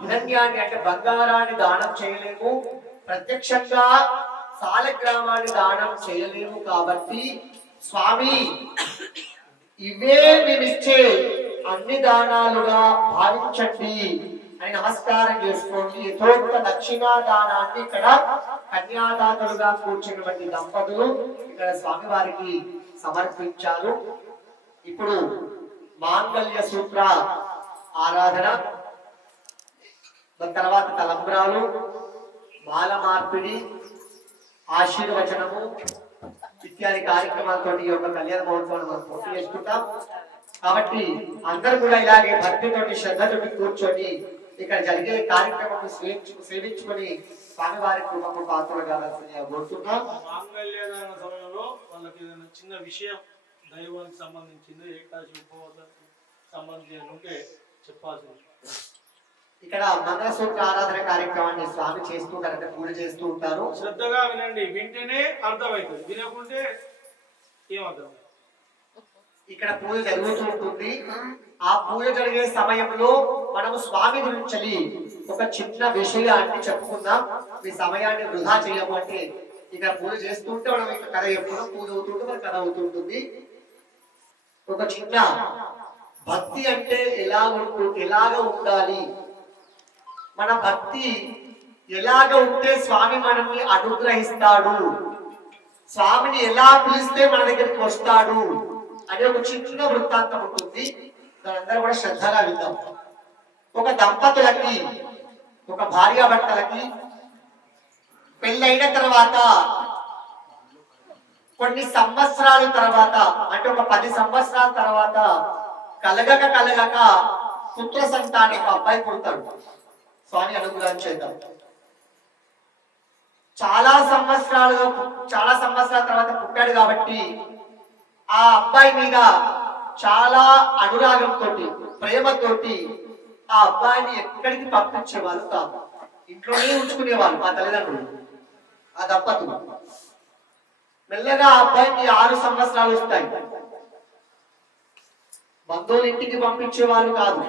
హిరణ్యాన్ని అంటే బంగారాన్ని దానం చేయలేము. ప్రత్యక్షంగా సాలగ్రామాన్ని దానం చేయలేము. కాబట్టి స్వామి ఇవే మేమిచ్చే అన్ని దానాలుగా భావించండి అని నమస్కారం చేసుకోండి. యథోక్త దక్షిణా దానాన్ని ఇక్కడ కన్యాదాతలుగా కూర్చున్నటువంటి దంపతులు ఇక్కడ స్వామివారికి సమర్పించారు. ఇప్పుడు మాంగళ్య సూత్ర ఆరాధన, దాని తర్వాత తలంబ్రాలు, మాల మార్పిడి, ఆశీర్వచనము ఇత్యాది కార్యక్రమాలతో ఈ యొక్క కళ్యాణ మహోత్సవాన్ని మనం పూర్తి చేసుకుంటాం. కాబట్టి అందరూ కూడా ఇలాగే భక్తితోటి శ్రద్ధతోటి కూర్చొని ఇక్కడ జరిగే కార్యక్రమం సేవించుకొని స్వామివారి కృపకు పాత్రలు కావాల్సిందిగా కోరుతున్నాం. మాంగళ్యదాన సమయంలో వాళ్ళకి ఏదైనా చిన్న విషయం దైవానికి సంబంధించింది, ఏకాదశి ఉపవాసానికి సంబంధించి ఉంటే చెప్పాల్సింది. ఇక్కడ మంగళసూత్ర ఆరాధన కార్యక్రమాన్ని స్వామి చేస్తూ ఉంటారు, పూజ చేస్తూ ఉంటారు. శ్రద్ధగా వినండి, వింటేనే అర్థమవుతుంది, వినకుంటే ఏమర్థం. ఇక్కడ పూజ జరుగుతూ ఉంటుంది. ఆ పూజ జరిగే సమయంలో మనము స్వామి గురించి ఒక చిన్న విషయాన్ని చెప్పుకుందాం. మీ సమయాన్ని వృధా చేయము. అంటే ఇక్కడ పూజ చేస్తుంటే మనం ఇక్కడ కథ చెప్పుకున్నాం, పూజ అవుతుంటే మన కథ అవుతుంటుంది. ఒక చిన్న భక్తి అంటే ఎలాగ ఉండాలి, మన భక్తి ఎలాగ ఉంటే స్వామి మనల్ని అనుగ్రహిస్తాడు, స్వామిని ఎలా పిలిస్తే మన దగ్గరికి వస్తాడు అనే ఒక చిన్న వృత్తాంతం ఉంటుంది. దానందరూ కూడా శ్రద్ధగా విందాం. ఒక దంపతులకి, ఒక భార్యాభర్తలకి పెళ్ళైన తర్వాత కొన్ని సంవత్సరాల తర్వాత, అంటే ఒక 10 సంవత్సరాల తర్వాత కలగక పుత్ర సంతానం అబ్బాయి పుడతాడు. స్వామి అనుగ్రహం చేద్దాం. చాలా సంవత్సరాల తర్వాత పుట్టాడు కాబట్టి ఆ అబ్బాయి మీద చాలా అనురాగంతో, ప్రేమతోటి ఆ అబ్బాయిని ఎక్కడికి పంపించేవాళ్ళు కాదు, ఇంట్లోనే ఉంచుకునేవాళ్ళు ఆ తల్లిదండ్రులు, ఆ దంపతులు. మెల్లగా ఆ అబ్బాయికి 6 సంవత్సరాలు వస్తాయి. బంధువులు ఇంటికి పంపించేవాళ్ళు కాదు,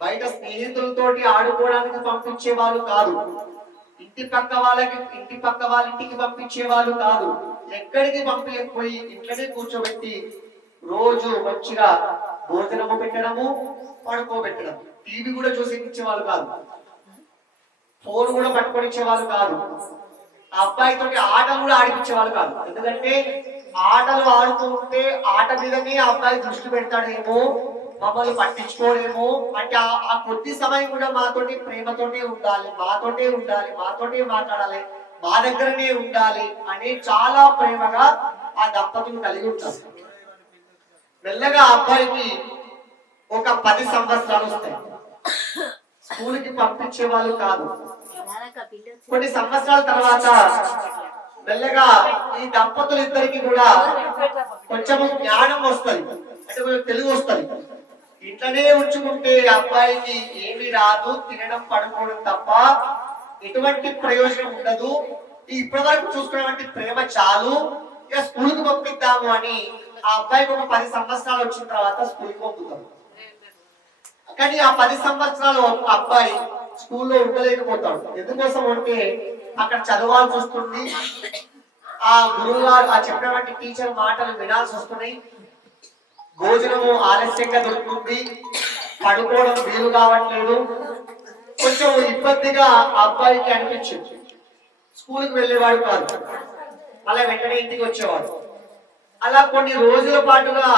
బయట స్నేహితులతోటి ఆడుకోవడానికి పంపించేవాళ్ళు కాదు, ఇంటి పక్క వాళ్ళ ఇంటికి పంపించేవాళ్ళు కాదు. ఎక్కడికి పంపించకపోయి ఇంట్లోనే కూర్చోబెట్టి రోజు మంచిగా భోజనము పెట్టడము, పడుకోబెట్టడం. టీవీ కూడా చూసి ఇచ్చేవాళ్ళు కాదు, ఫోన్ కూడా పట్టుకొని ఇచ్చేవాళ్ళు కాదు. ఆ అబ్బాయితో ఆటలు కూడా ఆడిపించేవాళ్ళు కాదు. ఎందుకంటే ఆటలు ఆడుతూ ఉంటే ఆట మీదనే ఆ అబ్బాయి దృష్టి పెడతాడేమో, మమ్మల్ని పట్టించుకోలేమో. అంటే ఆ కొద్ది సమయం కూడా మాతోటి ప్రేమతోనే ఉండాలి, మాతోటే మాట్లాడాలి, మా దగ్గరనే ఉండాలి అని చాలా ప్రేమగా ఆ దంపతులు కలిగి ఉంటారు. మెల్లగా అబ్బాయికి ఒక 10 సంవత్సరాలు వస్తాయి. స్కూల్కి పంపించే వాళ్ళు కాదు. కొన్ని సంవత్సరాల తర్వాత మెల్లగా ఈ దంపతులు ఇద్దరికి కూడా కొంచెం జ్ఞానం వస్తుంది, అంటే కొంచెం తెలుగు వస్తుంది. ఇంట్లోనే ఉంచుకుంటే అబ్బాయికి ఏమి రాదు, తినడం పడుకోవడం తప్ప ఎటువంటి ప్రయోజనం ఉండదు. ఇప్పటి వరకు చూసుకున్నటువంటి ప్రేమ చాలు, ఇక స్కూల్కి పంపిద్దాము అని ఆ అబ్బాయికి ఒక 10 సంవత్సరాలు వచ్చిన తర్వాత స్కూల్కి పంపుతాం. కానీ ఆ 10 సంవత్సరాలు అబ్బాయి స్కూల్లో ఉండలేకపోతాడు. ఎందుకోసం అంటే అక్కడ చదవాల్సి వస్తుంది, ఆ గురువు గారు ఆ చెప్పినటువంటి టీచర్ మాటలు వినాల్సి వస్తున్నాయి, భోజనము ఆలస్యంగా దొరుకుతుంది, పడుకోవడం వీలు కావట్లేదు. కొంచెం ఇబ్బందిగా అబ్బాయికి అనిపించింది. స్కూల్కి వెళ్ళేవాడు కాదు, అలా వెంటనే ఇంటికి వచ్చేవాడు. అలా కొన్ని రోజుల పాటుగా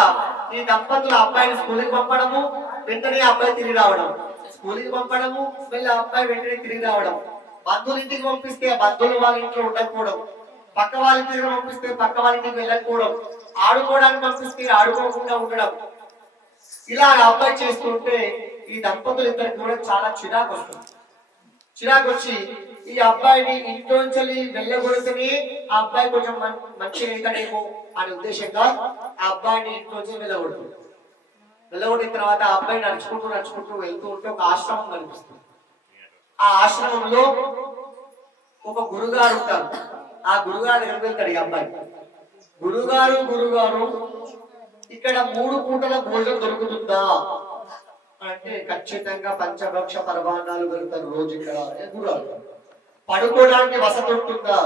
ఈ దంపతులు అబ్బాయిని స్కూల్కి పంపడము, వెంటనే అబ్బాయి తిరిగి రావడం, స్కూల్కి పంపడము, మళ్ళీ అబ్బాయి వెంటనే తిరిగి రావడం. బంధువుల ఇంటికి పంపిస్తే బంధువులు వాళ్ళ ఇంట్లో ఉండకపోవడం, పక్క వాళ్ళ ఇంటికి పంపిస్తే పక్క వాళ్ళ ఇంటికి వెళ్ళకపోవడం, ఆడుకోవడానికి పంపిస్తే ఆడుకోకుండా ఉండడం. ఇలా ఆ అబ్బాయి చేస్తుంటే ఈ దంపతులు ఇద్దరికి కూడా చాలా చిరాకు వస్తుంది. చిరాకు వచ్చి ఈ అబ్బాయిని ఇంట్లోంచి వెళ్ళగొడితేనే ఆ అబ్బాయి కొంచెం మంచిగా అవుతాడేమో అనే ఉద్దేశంగా ఆ అబ్బాయిని ఇంట్లోంచి వెళ్ళగొట్టిన తర్వాత ఆ అబ్బాయి నడుచుకుంటూ వెళ్తూ ఉంటే ఒక ఆశ్రమం కనిపిస్తుంది. ఆ ఆశ్రమంలో ఒక గురుగారు ఉంటారు. ఆ గురుగారు దగ్గరికి వెళ్తాడు ఈ అబ్బాయి. గురుగారు ఇక్కడ 3 పూటల భోజనం దొరుకుతుందా అంటే ఖచ్చితంగా పంచభక్ష పరమాన్నాలు పెడతారు రోజు ఇక్కడ. గురుగారు పడుకోవడానికి వసతి ఉంటుందా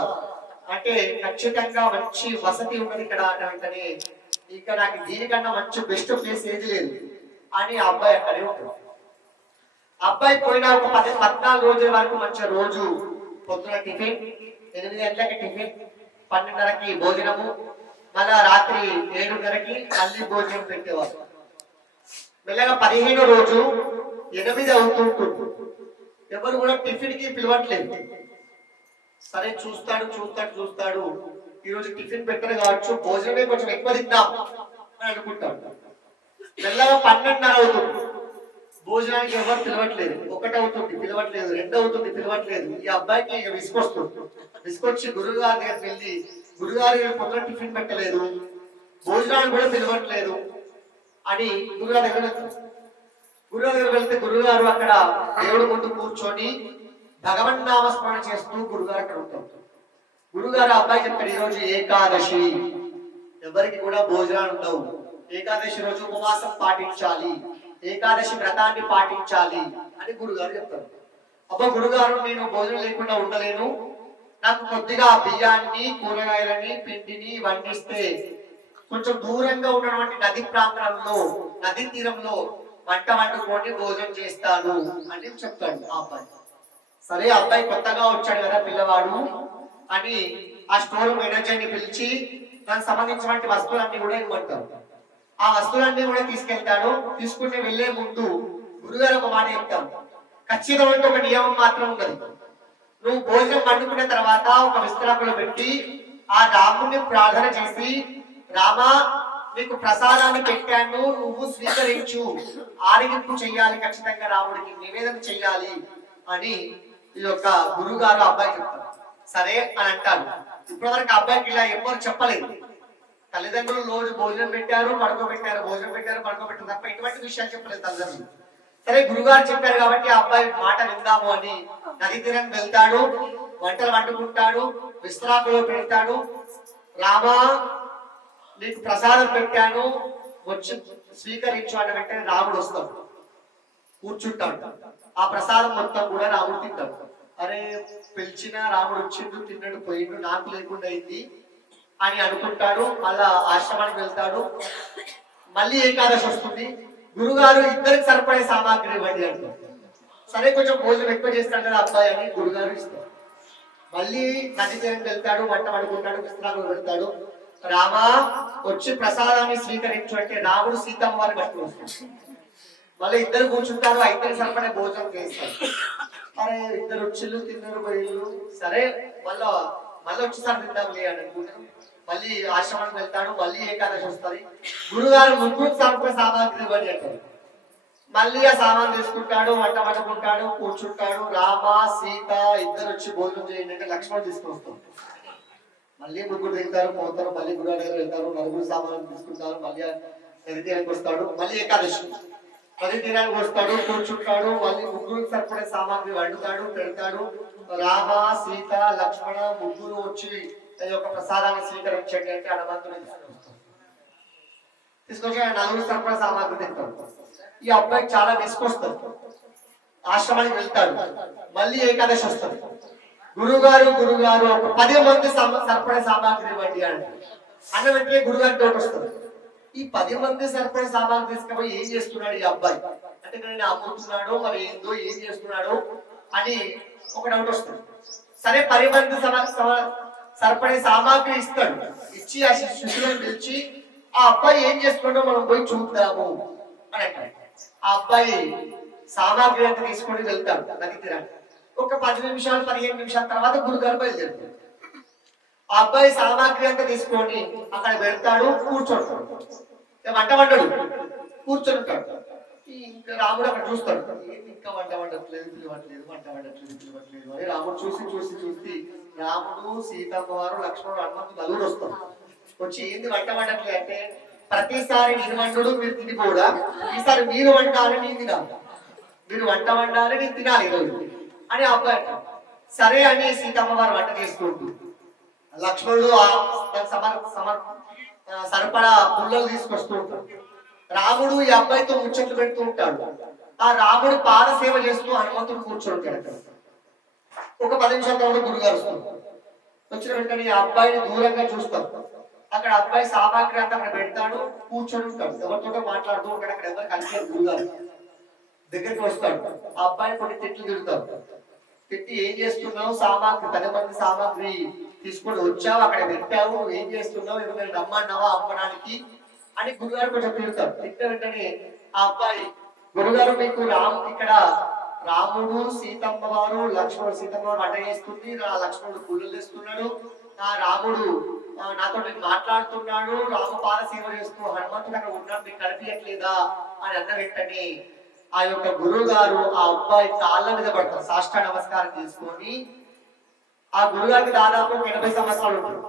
అంటే ఖచ్చితంగా మంచి వసతి ఉన్నది ఇక్కడ అంటే ఇక్కడ నాకు దీనికన్నా మంచి బెస్ట్ ప్లేస్ ఏది లేదు అని ఆ అబ్బాయి అక్కడే ఉంటాడు. అబ్బాయి పోయిన ఒక 14 రోజుల వరకు మంచి రోజు పొద్దున టిఫిన్, 8 గంటలకి టిఫిన్, 12:30కి భోజనము, మళ్ళా రాత్రి 7:30కి మళ్ళీ భోజనం పెట్టేవారు. మెల్లగా 15వ రోజు 8 అవుతుంటుంది. ఎవరు కూడా టిఫిన్ కి పిలవట్లేదు. సరే చూస్తాడు ఈ రోజు టిఫిన్ పెట్టరు కావచ్చు, భోజనమే కొంచెం ఎక్కువ తిందాం అని అనుకుంటాడు. మెల్లగా 12:30 అవుతుంది. భోజనానికి ఎవరు పిలవట్లేదు. 1 అవుతుంది పిలవట్లేదు, 2 అవుతుంది పిలవట్లేదు. ఈ అబ్బాయికి ఇక విసుకొచ్చి గురుగారి దగ్గరికి వెళ్ళి, గురుగారు పొద్దున టిఫిన్ పెట్టలేదు, భోజనాన్ని కూడా పిలవట్లేదు అని గురుగారి దగ్గర వెళ్తే గురుగారు అక్కడ దేవుడి ముందు కూర్చొని భగవన్నామస్మరణ చేస్తూ గురుగారు అక్కడ ఉంటారు. గురుగారు అబ్బాయి చెప్పాడు, ఈరోజు ఏకాదశి, ఎవరికి కూడా భోజనాలు ఉండవు, ఏకాదశి రోజు ఉపవాసం పాటించాలి, ఏకాదశి వ్రతాన్ని పాటించాలి అని గురుగారు చెప్తారు. అబ్బా గురుగారు నేను భోజనం లేకుండా ఉండలేను, నాకు కొద్దిగా బియ్యాన్ని కూరగాయలని పిండిని వండిస్తే కొంచెం దూరంగా ఉన్నటువంటి నది ప్రాంతంలో నది తీరంలో వంట వండుకొని భోజనం చేస్తాను అని చెప్తాడు ఆ అబ్బాయి. సరే అబ్బాయి కొత్తగా వచ్చాడు కదా పిల్లవాడు అని ఆ స్టోర్ మేనేజర్ని పిలిచి దానికి సంబంధించినటువంటి వస్తువులన్నీ కూడా ఇవ్వమంటారు. ఆ వస్తువులన్నీ కూడా తీసుకెళ్తాడు. తీసుకుంటే వెళ్లే ముందు గురుగారు ఒక మాట చెప్తాడు, ఖచ్చితమైన ఒక నియమం మాత్రం ఉన్నది. నువ్వు భోజనం వండుకున్న తర్వాత ఒక విస్తరాకులో పెట్టి ఆ రాముడిని ప్రార్థన చేసి, రామా నీకు ప్రసాదాన్ని పెట్టాను, నువ్వు స్వీకరించు, ఆరగింపు చెయ్యాలి, ఖచ్చితంగా రాముడికి నివేదన చెయ్యాలి అని ఈ యొక్క గురుగారు అబ్బాయి చెప్తారు. సరే అని అంటారు. ఇప్పటివరకు అబ్బాయికి ఇలా ఎవరు చెప్పలేదు. తల్లిదండ్రులు రోజు భోజనం పెట్టారు, పడుకోబెట్టారు, భోజనం పెట్టారు, పడుకోబెట్టారు తప్ప ఇటువంటి విషయాలు చెప్పలేదు తల్లిదండ్రులు. సరే గురుగారు చెప్పారు కాబట్టి ఆ అబ్బాయి మాట విందాము అని నది తీరం వెళ్తాడు, వంటలు వండుకుంటాడు, విశ్రాంతిలో పెడతాడు. రామా నీకు ప్రసాదం పెట్టాను, వచ్చి స్వీకరించు అని వెంటనే రాముడు వస్తాడు, కూర్చుంటాడు. ఆ ప్రసాదం మొత్తం కూడా రాముడు తింటాడు. అరే పిలిచిన రాముడు వచ్చిండు, తిన్నాడు, పోయిండు, నాకు లేకుండా అయింది అని అనుకుంటాడు. మళ్ళా ఆశ్రమానికి వెళ్తాడు. మళ్ళీ ఏకాదశి వస్తుంది. గురుగారు ఇద్దరికి సరిపడే సామాగ్రి ఇవ్వండి అంటారు. సరే కొంచెం భోజనం ఎక్కువ చేస్తాడు కదా అబ్బాయి అని గురుగారు ఇస్తారు. మళ్ళీ నది తీరం వెళ్తాడు, వంట వండుకుంటాడు, విశ్రాంతి వెళ్తాడు. రామా వచ్చి ప్రసాదాన్ని స్వీకరించు అంటే రాముడు సీతమ్మ వారిని పట్టుకుని వస్తాడు. మళ్ళీ ఇద్దరు కూర్చుంటారు, ఆ ఇద్దరు సరిపడే భోజనం చేస్తారు. అరే ఇద్దరు వచ్చిళ్ళు తిన్నారు పోయిళ్ళు, సరే మళ్ళీ వచ్చేసారి తిందాంలే అని అనుకుంటారు. మళ్ళీ ఆశ్రమానికి వెళ్తాడు. మళ్ళీ ఏకాదశి వస్తుంది. గురుగారు ముగ్గురు సరిపడే సామాగ్రి ఇవ్వండి అంటారు. మళ్ళీ ఆ సామాన్ తీసుకుంటాడు, వంట వండుకుంటాడు, కూర్చుంటాడు. రామ సీత ఇద్దరు వచ్చి భోజనం చేయండి అంటే లక్ష్మణ్ తీసుకుని వస్తాడు. మళ్ళీ ముగ్గురు తింటారు, పోతారు. మళ్ళీ గురువు దగ్గర వెళ్తారు, నలుగురు సామాన్లు తీసుకుంటారు. మళ్ళీ నది తీరానికి వస్తాడు. మళ్ళీ ఏకాదశి నది తీరానికి వస్తాడు, కూర్చుంటాడు. మళ్ళీ ముగ్గురు సరిపడే సామాగ్రి వండుతాడు, పెడతాడు. రామ సీత లక్ష్మణ ముగ్గురు వచ్చి ఈ యొక్క ప్రసాదాన్ని స్వీకరించండి అంటే హనుమంతుడు తీసుకొచ్చి నలుగురు సరిపడే సామాగ్రి తింటాడు. ఈ అబ్బాయికి చాలా విసుకొస్తుంది. ఆశ్రమానికి వెళ్తాడు. మళ్ళీ ఏకాదశి వస్తుంది. గురుగారు ఒక 10 మంది సరిపడే సామాగ్రి ఇవ్వండి అన్న వెంటనే గురుగారి డౌట్ వస్తుంది. ఈ 10 మంది సరిపడే సామాగ్రి తీసుకుపోయి ఏం చేస్తున్నాడు ఈ అబ్బాయి అంటే నేను అమ్ముతున్నాడు, మరి ఏందో ఏం చేస్తున్నాడు అని ఒక డౌట్ వస్తుంది. సరే 10 మంది సరిపడే సామాగ్రి ఇస్తాడు. ఇచ్చి ఆ శిష్యులను పిలిచి ఆ అబ్బాయి ఏం చేస్తున్నాడో మనం పోయి చూద్దాము అని అంటాడు. ఆ అబ్బాయి సామాగ్రి అంతా తీసుకొని వెళ్తాడు నది తీరానికి. ఒక 10 నిమిషాలు 15 నిమిషాల తర్వాత గురుగారు బయలుదేరుతాడు. ఆ అబ్బాయి సామాగ్రి అంతా తీసుకొని అక్కడ వెళ్తాడు, కూర్చోడు, వంట వండడు. కూర్చొని ఉంటాడు. ఇంకా రాముడు అక్కడ చూస్తాడు, ఏంటి ఇంకా వంట వండట్లేదు, పిలవట్లేదు, వంట వండట్లేదు, పిలవట్లేదు అని రాముడు చూసి రాముడు, సీతమ్మ వారు, లక్ష్మణుడు, హనుమంతుడు నలుగురు వస్తారు. వచ్చి ఏంది వంట వండట్లేదు అంటే, ప్రతిసారి నేను వండు మీరు తినిపోడా, ఈసారి మీరు వండాలి నేను తినాలి, మీరు వంట వండాలి నేను తినాలి ఈరోజు అని అబ్బాయి. సరే అని సీతమ్మ వారు వంట చేస్తూ ఉంటుంది. లక్ష్మణుడు సరిపడా పుల్లలు తీసుకొస్తూ ఉంటాడు. రాముడు ఈ అబ్బాయితో ముచ్చట్లు పెడుతూ ఉంటాడు. ఆ రాముడు పాద సేవ చేస్తూ హనుమంతుడు కూర్చొని ఉంటాడు అక్కడ. ఒక 10 నిమిషాల తర్వాత గురుగారు వస్తారు. వచ్చిన వెంటనే ఆ అబ్బాయిని దూరంగా చూస్తాడు. అక్కడ అబ్బాయి సామాగ్రి అంతా అక్కడ పెడతాడు, కూర్చొని ఉంటాడు, ఎవరితో మాట్లాడుతూ ఉంటాడు. అక్కడ ఎవరు కలిసి గురుగారు దగ్గరికి వస్తాడు. ఆ అబ్బాయి కొన్ని తిట్లు తిడతాడు. తిట్టి ఏం చేస్తున్నావు, సామాగ్రి 10 మంది సామాగ్రి తీసుకొని వచ్చావు, అక్కడ పెట్టావు, ఏం చేస్తున్నావు, ఎవరైనా రమ్మన్నావా అమ్మడానికి అని గురుగారు కొంచెం తిడతారు. తిట్టిన వెంటనే ఆ అబ్బాయి, గురుగారు మీకు ఇక్కడ రాముడు, సీతమ్మ వారు, లక్ష్మణుడు, సీతమ్మ వారు వంట చేస్తుంది, లక్ష్మణుడు పుల్లలు తెస్తున్నాడు, రాముడు నాతో మాట్లాడుతున్నాడు, రాము పాద సేవ చేస్తూ హనుమంతుడు అక్కడ ఉన్నాడు, మీకు కనిపించట్లేదా అని అన్న వెంటనే ఆ యొక్క గురువు గారు ఆ అబ్బాయి కాళ్ళ మీద పడతారు. సాష్టాంగ నమస్కారం చేసుకొని, ఆ గురుగారికి దాదాపు 80 సంవత్సరాలు ఉంటారు.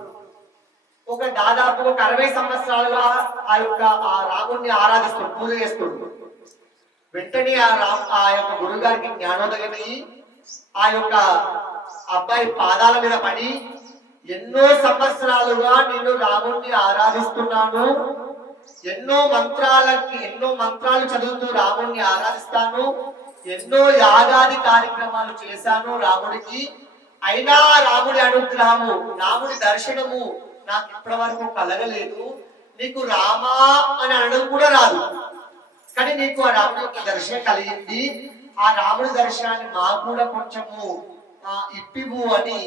దాదాపు 60 సంవత్సరాలుగా ఆ రాముడిని ఆరాధిస్తూ పూజ చేస్తుంటారు. వెంటనే ఆ యొక్క గురువు గారికి జ్ఞానోదయం అయ్యి ఆ యొక్క అబ్బాయి పాదాల మీద పడి, ఎన్నో సంవత్సరాలుగా నేను రాముడిని ఆరాధిస్తున్నాను, ఎన్నో మంత్రాలు చదువుతూ రాముడిని ఆరాధిస్తాను, ఎన్నో యాగాది కార్యక్రమాలు చేశాను రాముడికి, అయినా రాముడి అనుగ్రహము, రాముడి దర్శనము నాకు ఇప్పటి వరకు కలగలేదు, నీకు రామా అని అనడం కూడా రాదు, కానీ నీకు ఆ రాముడి యొక్క దర్శనం కలిగింది, ఆ రాముడి దర్శనాన్ని మాకు కూడా కొంచెము ఇప్పివు అని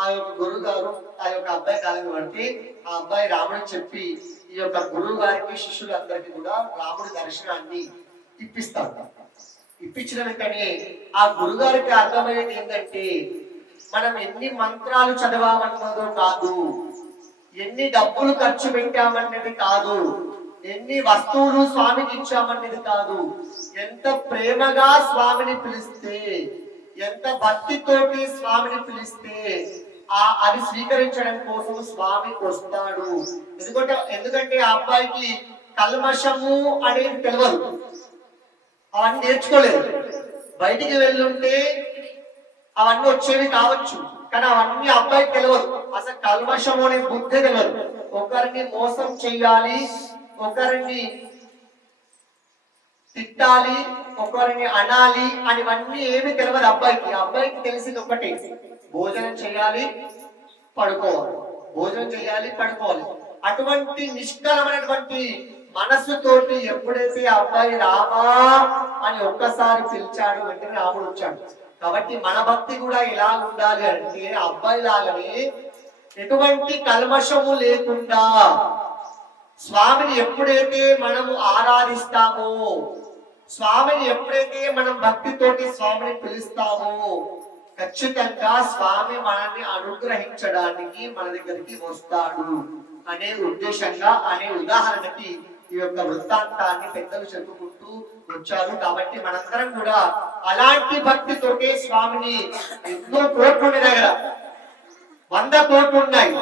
ఆ యొక్క గురువు గారు ఆ యొక్క అబ్బాయి కాలం పడితే ఆ అబ్బాయి రాముడికి చెప్పి ఈ యొక్క గురువు గారికి శిష్యులందరికీ కూడా రాముడి దర్శనాన్ని ఇప్పిస్తాడు. ఇప్పించిన వెంటనే ఆ గురుగారికి అర్థమయ్యేది ఏంటంటే, మనం ఎన్ని మంత్రాలు చదవామన్నదో కాదు, ఎన్ని డబ్బులు ఖర్చు పెట్టామన్నది కాదు, ఎన్ని వస్తువులు స్వామికి ఇచ్చామన్నది కాదు, ఎంత ప్రేమగా స్వామిని పిలిస్తే, ఎంత భక్తితోటి స్వామిని పిలిస్తే అది స్వీకరించడం కోసం స్వామికి వస్తాడు. ఎందుకంటే ఆ అబ్బాయికి కల్మషము అనేది తెలియదు, అవన్నీ నేర్చుకోలేదు. బయటికి వెళ్ళుంటే అవన్నీ వచ్చేవి కావచ్చు, కానీ అవన్నీ అబ్బాయికి తెలియదు. అసలు కల్మషము అనే బుద్ధి తెలియదు. ఒకరిని మోసం చెయ్యాలి, ఒకరిని తిట్టాలి, ఒకరిని అనాలి అనివన్నీ ఏమి తెలియదు అబ్బాయికి. అబ్బాయికి తెలిసింది ఒకటే, భోజనం చేయాలి, పడుకోవాలి, భోజనం చేయాలి, పడుకోవాలి. అటువంటి నిష్కలమైనటువంటి మనస్సుతోటి ఎప్పుడైతే అబ్బాయి రామా అని ఒక్కసారి పిలిచాడు, వెంటనే రాముడు వచ్చాడు. కాబట్టి మన భక్తి కూడా ఎలా ఉండాలి అంటే, అబ్బాయి లాగానే ఎటువంటి కల్మషము లేకుండా స్వామిని ఎప్పుడైతే మనము ఆరాధిస్తామో, స్వామిని ఎప్పుడైతే మనం భక్తితోటి స్వామిని పిలుస్తామో, ఖచ్చితంగా స్వామి మనల్ని అనుగ్రహించడానికి మన దగ్గరికి వస్తాడు అనే ఉద్దేశంగా, అనే ఉదాహరణకి ఈ యొక్క వృత్తాంతాన్ని పెద్దలు చెప్పుకుంటూ వచ్చారు. కాబట్టి మనందరం కూడా అలాంటి భక్తితోటే స్వామిని, ఎన్నో కోట్లు దగ్గర 100 కోట్లు ఉన్నాయి,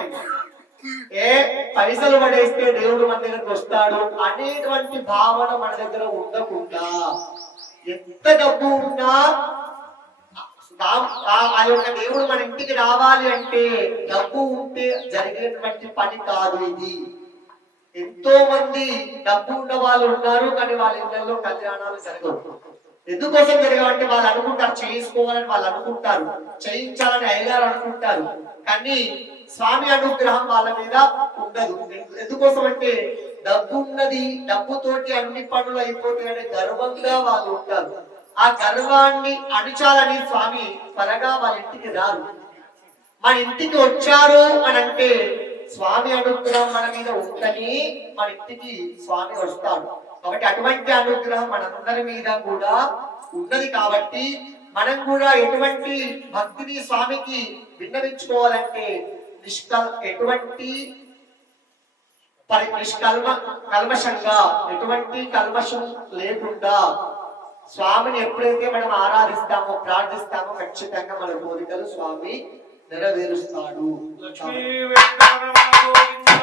పైసలు పడేస్తే దేవుడు మన దగ్గరకు వస్తాడు అనేటువంటి భావన మన దగ్గర ఉండకుండా, ఎంత డబ్బు ఉన్నా ఆ యొక్క దేవుడు మన ఇంటికి రావాలి అంటే డబ్బు ఉంటే జరిగేటువంటి పని కాదు ఇది. ఎంతో మంది డబ్బు ఉన్న వాళ్ళు ఉన్నారు, కానీ వాళ్ళ ఇళ్లలో కళ్యాణాలు జరగవు. ఎందుకోసం జరగవంటే వాళ్ళు అనుకుంటారు చేసుకోవాలని, వాళ్ళు అనుకుంటారు చేయించాలని అయ్యగారు అనుకుంటారు, కానీ స్వామి అనుగ్రహం వాళ్ళ మీద ఉండదు. ఎందుకోసం అంటే డబ్బు ఉన్నది, డబ్బుతోటి అన్ని పనులు అయిపోతాయనే గర్వంగా వాళ్ళు ఉంటారు. ఆ గర్వాన్ని అణిచాలని స్వామి త్వరగా వాళ్ళ ఇంటికి రారు. మన ఇంటికి వచ్చారు అని అంటే స్వామి అనుగ్రహం మన మీద ఉంటని మన ఇంటికి స్వామి వస్తాడు. కాబట్టి అటువంటి అనుగ్రహం మనందరి మీద కూడా ఉన్నది. కాబట్టి మనం కూడా ఎటువంటి భక్తిని స్వామికి విన్నవించుకోవాలంటే ఎటువంటి కల్మషంగా ఎటువంటి కల్మషం లేకుండా స్వామిని ఎప్పుడైతే మనం ఆరాధిస్తామో ప్రార్థిస్తామో ఖచ్చితంగా మన కోరికలు స్వామి నెరవేరుస్తాడు. లక్ష్మీ వెంకటరమణ గోవిందా.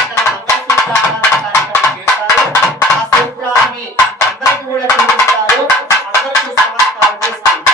ఇక్కడ మంగళసూత్రాల కార్యక్రమం చేస్తారు. ఆ సూత్రాన్ని అందరికీ కూడా చూపిస్తారు, అందరికీ సమస్కారం చేస్తారు.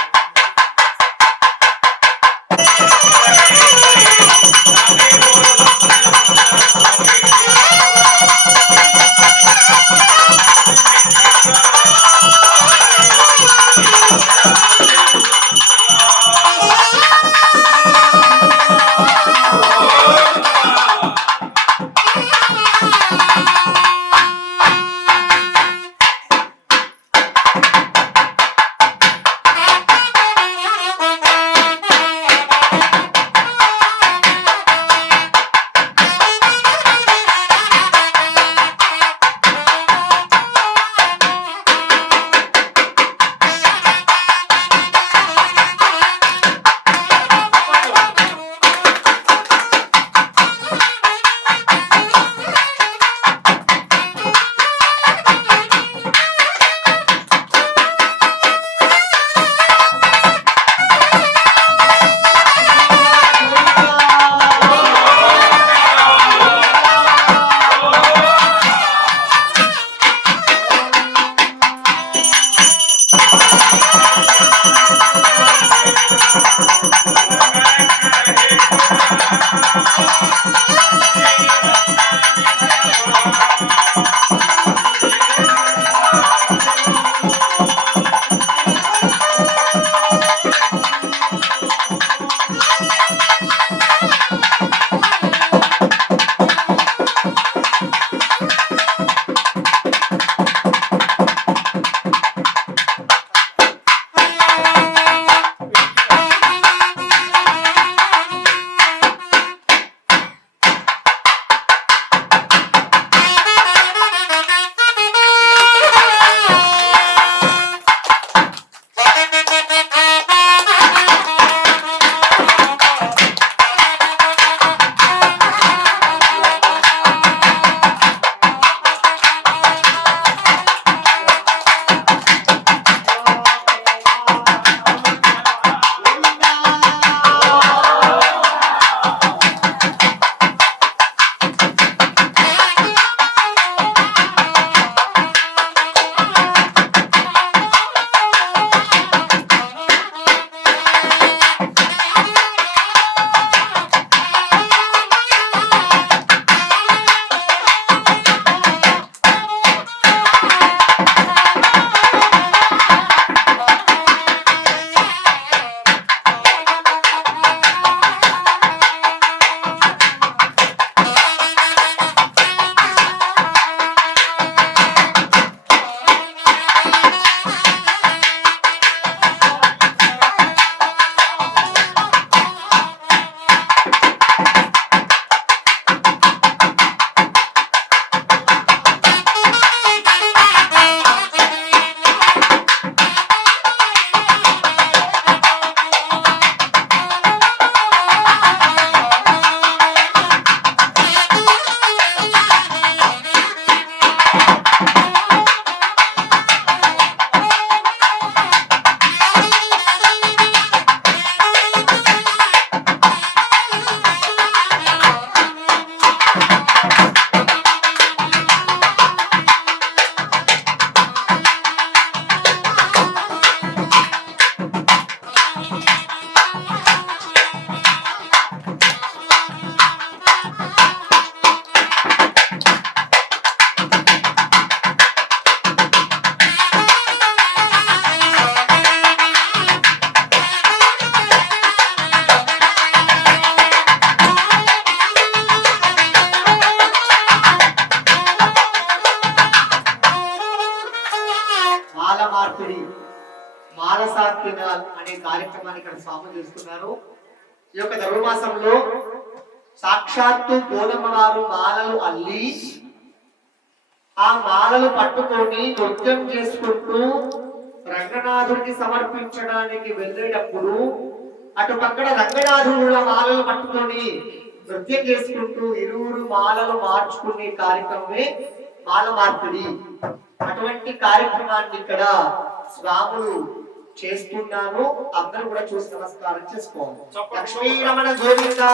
మార్పిడి మానసాత్వినాల్ అనే కార్యక్రమాన్ని ఇక్కడ స్వామి చేస్తున్నారు. ఈ యొక్క ధనుర్మాసంలో సాక్షాత్తు గోధుమ వారు మాలలు అల్లి ఆ మాలలు పట్టుకొని నృత్యం చేసుకుంటూ రంగనాథుడికి సమర్పించడానికి వెళ్ళేటప్పుడు అటు పక్కన రంగనాథుడు మాలలు పట్టుకొని నృత్యం చేసుకుంటూ ఇరువురు మాలలు మార్చుకునే కార్యక్రమమే మాల మార్పిడి. అటువంటి కార్యక్రమాన్ని ఇక్కడ స్వాములు చేస్తున్నారు. అందరూ కూడా చూసి నమస్కారం చేసుకోవాలి. లక్ష్మీ రమణ గోవిందా.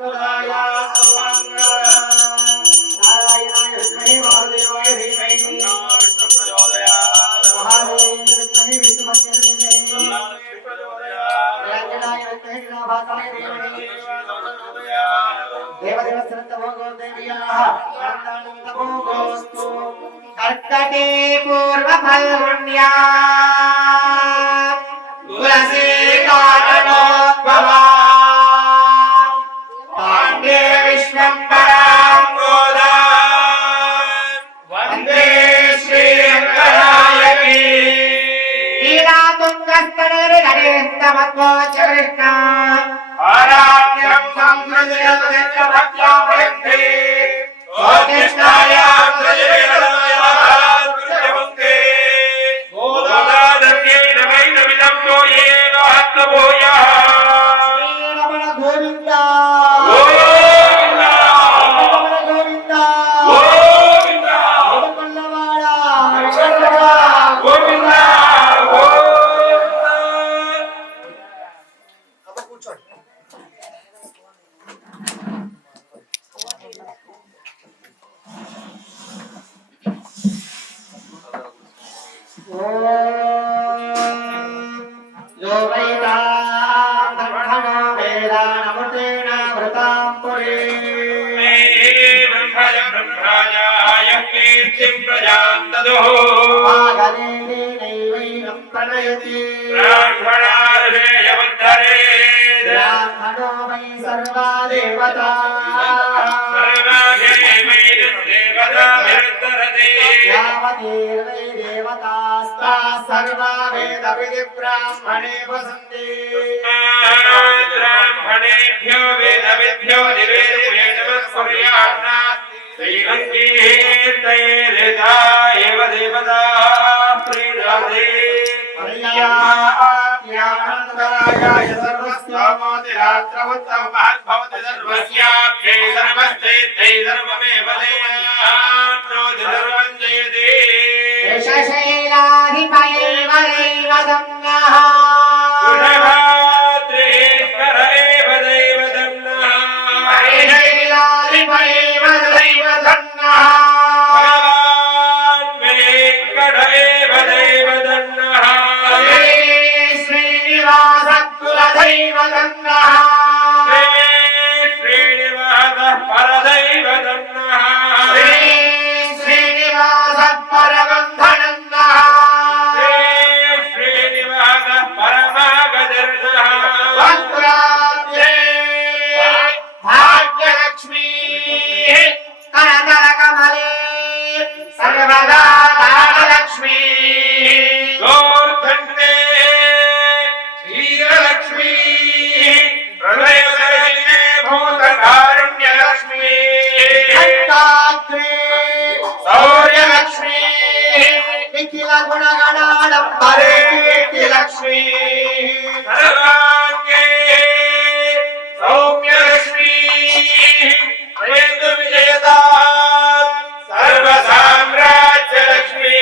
वक्रदाय नारायणाय विद्महे वासुदेवाय धीमहि महादेवाय विद्महे विष्णुपत्न्यै निरञ्जनाय विद्महे गणाभासाय धीमहि देवदेवस्तनतभोगो देव्याः अनन्तानन्दभोगोऽस्तु कर्कटे पूर्वफल्गुण्या तुलसी कारणोद्भवा पाण्डे विश्वम्भरां गोदा वन्दे श्रीरङ्गनायकी लीलातुङ्गस्तनगिरिधरेस्तमध्वोच्च कृष्णा आराध्यं संसृजयन्ति भक्त्या भक्ति ओ कृष्णायां सृजयन्ति कृष्णभक्ते गोदादर्ये नमैनमिदं यो येन आत्मभूयः श्रीरमण गोविन्द गोविन्द गोविन्द गोविन्द गोविन्द गोविन्द यो वैतां ब्रह्मणो वेदानमृतेन वृतां पुरी ब्रह्मराजाय कीर्तिं प्रजां ददुः माघदेवैनं प्रणयति ब्राह्मणार्षेयवद्धरे ब्राह्मणो वै सर्वा देवता यावतीर्वै देवतास्ताः सर्वा वेदविधि ब्राह्मणे वसन्ति ब्राह्मणेभ्यो वेदविद्भ्यो दिवेदकुर्यान्नात् श्रीमन्कीर्तयेदा एव देवता प्रीणाते पर्याप्त्यानन्दरायाय सर्वस्यामोतिरात्रवत्तमहद्भवति सर्वस्याप्यै सर्वस्तेत्यै सर्वमेव देयात्रोति सर्वं जयते शैलाधिपयैव दैवदम्नः गुणभाद्रेश्वर एव दैवदम्नः शैलाधिपयैव दैवदम्नः भगवान् वेङ्कट एव दैवदम्नः श्रीनिवासकुलदैवदम्नः श्रीनिवासः परदैवदम्नः श्रीनिवासः परबन्धनन्दः श्रीनिवासः परमागदर्शः वक्त्राब्जे भाग्यलक्ष्मी कनकलकमले सर्वदा दानलक्ष्मी गोर्धन्ते वीरलक्ष्मी प्रलयसहिते भूतकारुण्यलक्ष्मी घण्टाग्रे शौर्यलक्ष्मी निखिल गुणगणाडम्बरे कीर्तिलक्ष्मी सर्वाङ्गे सौम्यलक्ष्मी प्रेतविजयता सर्वसाम्राज्यलक्ष्मी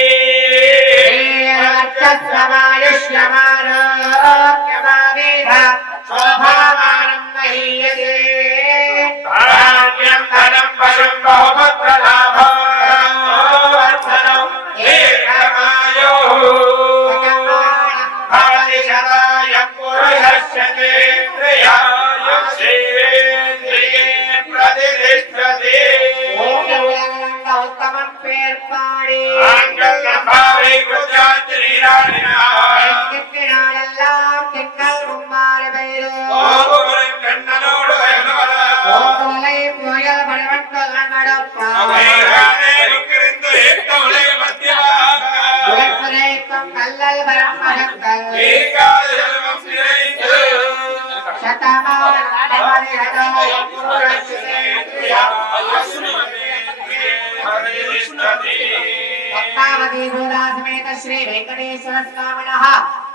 शोभामानं महीयते धान्यं धनं पशुं बहुपुत्रलाभं दीर्घमायुः भवति शतायं पुरुषस्येन्द्रियायुष्येन्द्रिये प्रतिष्ठते उत्तमं पेर्पाडे माङ्गल्यं भावे कुजात्रीराणिना எல்லாம் திங்கள் மும்மாறு பெயரு ஓகுமரன் கண்ணனோடு அயலவரா ஓகலை புயல் படவன்கள் நடப்பா அவையானே முக்கிருந்து ஏத்தவளை மத்தியமாக உலகரேக்கம் கல்லல் பரமகங்கள் ஏகாத செல்வம் நிறைந்து சதமான நடவடி ஹதாய पद्मावती गोदा समेत श्री वेंकटेश्वर स्वामिनः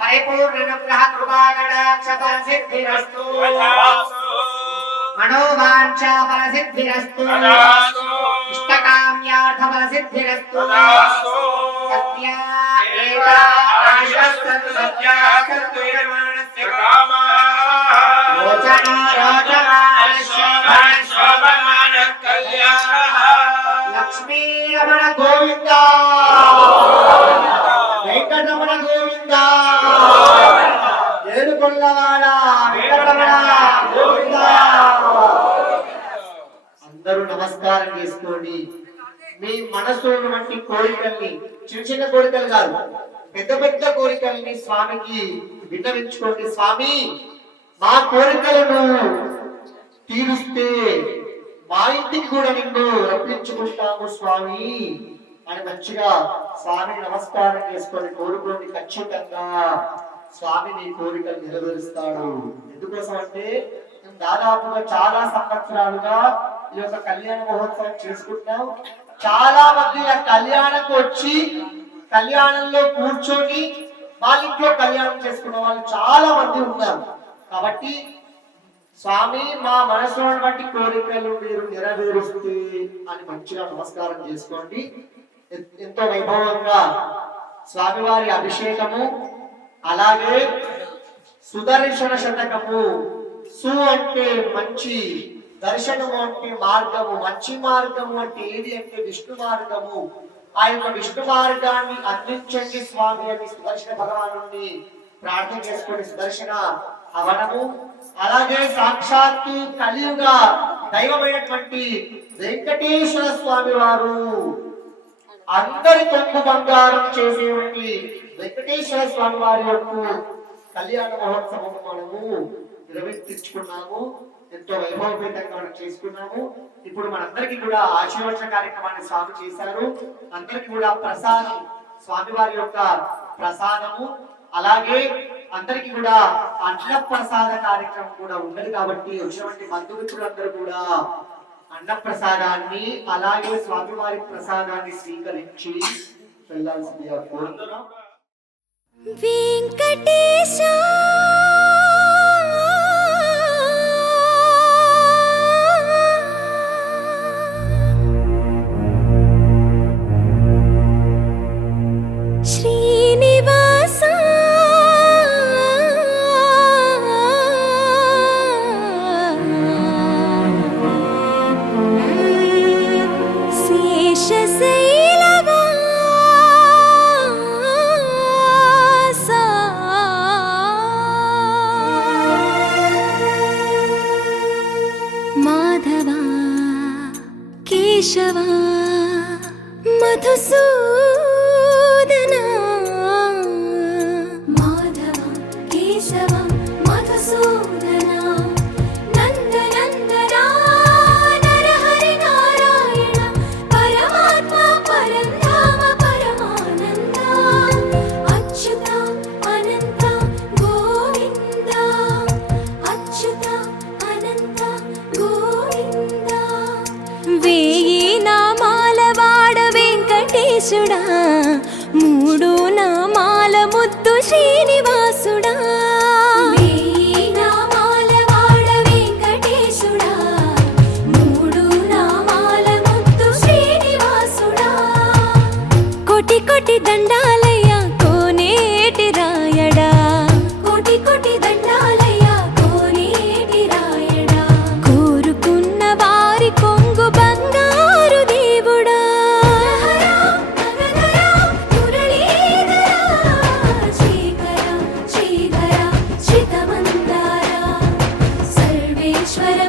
परिपूर्ण अनुग्रह कृपा कटाक्ष फल सिद्धिरस्तु मनोवांछा फल सिद्धिरस्तु इष्टकाम्यार्थ फल सिद्धिरस्तु सत्या एता आशस्तु सत्या कर्तुर्मानस्य कामा रोचना रोचमानस्य గోవింద వెంకటరమణ గోవింద ఏడుకొండవాడ వెంకటరమణ గోవింద. అందరూ నమస్కారం చేసుకోండి. మీ మనసులో ఉన్నటువంటి కోరికల్ని, చిన్న చిన్న కోరికలు కాదు, పెద్ద పెద్ద కోరికల్ని స్వామికి విన్నవించుకోండి. స్వామి, మా కోరికలను తీరుస్తే మా ఇంటికి కూడా నిన్ను రప్పించుకుంటాము స్వామి అని మంచిగా స్వామిని నమస్కారం చేసుకొని కోరుకోండి. ఖచ్చితంగా స్వామి మీ కోరికలు నెరవేరుస్తాడు. ఎందుకోసం అంటే దాదాపుగా చాలా సంవత్సరాలుగా ఈ యొక్క కళ్యాణ మహోత్సవం చేసుకుంటున్నాం. చాలా మంది ఇలా కళ్యాణకు వచ్చి కళ్యాణంలో కూర్చొని వాళ్ళ ఇంట్లో కళ్యాణం చేసుకున్న వాళ్ళు చాలా మంది ఉన్నారు. కాబట్టి స్వామి, మా మనసులో ఉన్నటువంటి కోరికలు మీరు నెరవేరుస్తే అని మంచిగా నమస్కారం చేసుకోండి. ఎంతో వైభవంగా స్వామివారి అభిషేకము, అలాగే సుదర్శన శతకము. సు అంటే మంచి, దర్శనము అంటే మార్గము, మంచి మార్గము అంటే ఏది అంటే విష్ణు మార్గము. ఆ యొక్క విష్ణు మార్గాన్ని అందించండి స్వామి అని సుదర్శన భగవాను ప్రార్థన చేసుకొని సుదర్శన అవనము. అలాగే సాక్షాత్తు కలియుగ దైవమైనటువంటి వెంకటేశ్వర స్వామి వారు, అందరి కొంగు బంగారం చేసేటువంటి వెంకటేశ్వర స్వామి వారి యొక్క కళ్యాణ మహోత్సవం మనము నిర్వహించుకున్నాము. ఎంతో వైభవపేతంగా మనం చేసుకున్నాము. ఇప్పుడు మనందరికీ కూడా ఆశీర్వచన కార్యక్రమాన్ని స్వామి చేశారు. అందరికీ కూడా ప్రసాదం, స్వామివారి యొక్క ప్రసాదము, అలాగే అందరికీ కూడా అన్న ప్రసాద కార్యక్రమం కూడా ఉన్నది. కాబట్టి వచ్చినటువంటి బంధుమిత్రులందరూ కూడా అన్న ప్రసాదాన్ని అలాగే స్వామివారి ప్రసాదాన్ని స్వీకరించి వెళ్ళాల్సిందిగా కోరుతున్నాం. వెంకటేశ కేశవా మధుసూదన మాధవ కేశవ మధుసూదన నందనందన నరహరి నారాయణ పరమాత్మ పరంధామ పరమానంద అచ్యుత అనంత గోవింద అచ్యుత అనంత గోవింద. వేయి నామాల వాడ వెంకటేశుడా, మూడు నామాల ముద్దు శ్రీనివాసుడా. వేయి నామాల వాడ వెంకటేశుడా, మూడు నామాల ముద్దు శ్రీనివాసుడా. కోటి కోటి దండాలయ్యా కోనేటి రాయడా, కోటి కోటి దండాలయ్యా కోనేటి రాయడా. కోరుకున్న వారి కొంగు బంగారు దేవుడా. శ్రీధర శ్రీధర శ్రీతమందార సర్వేశ్వర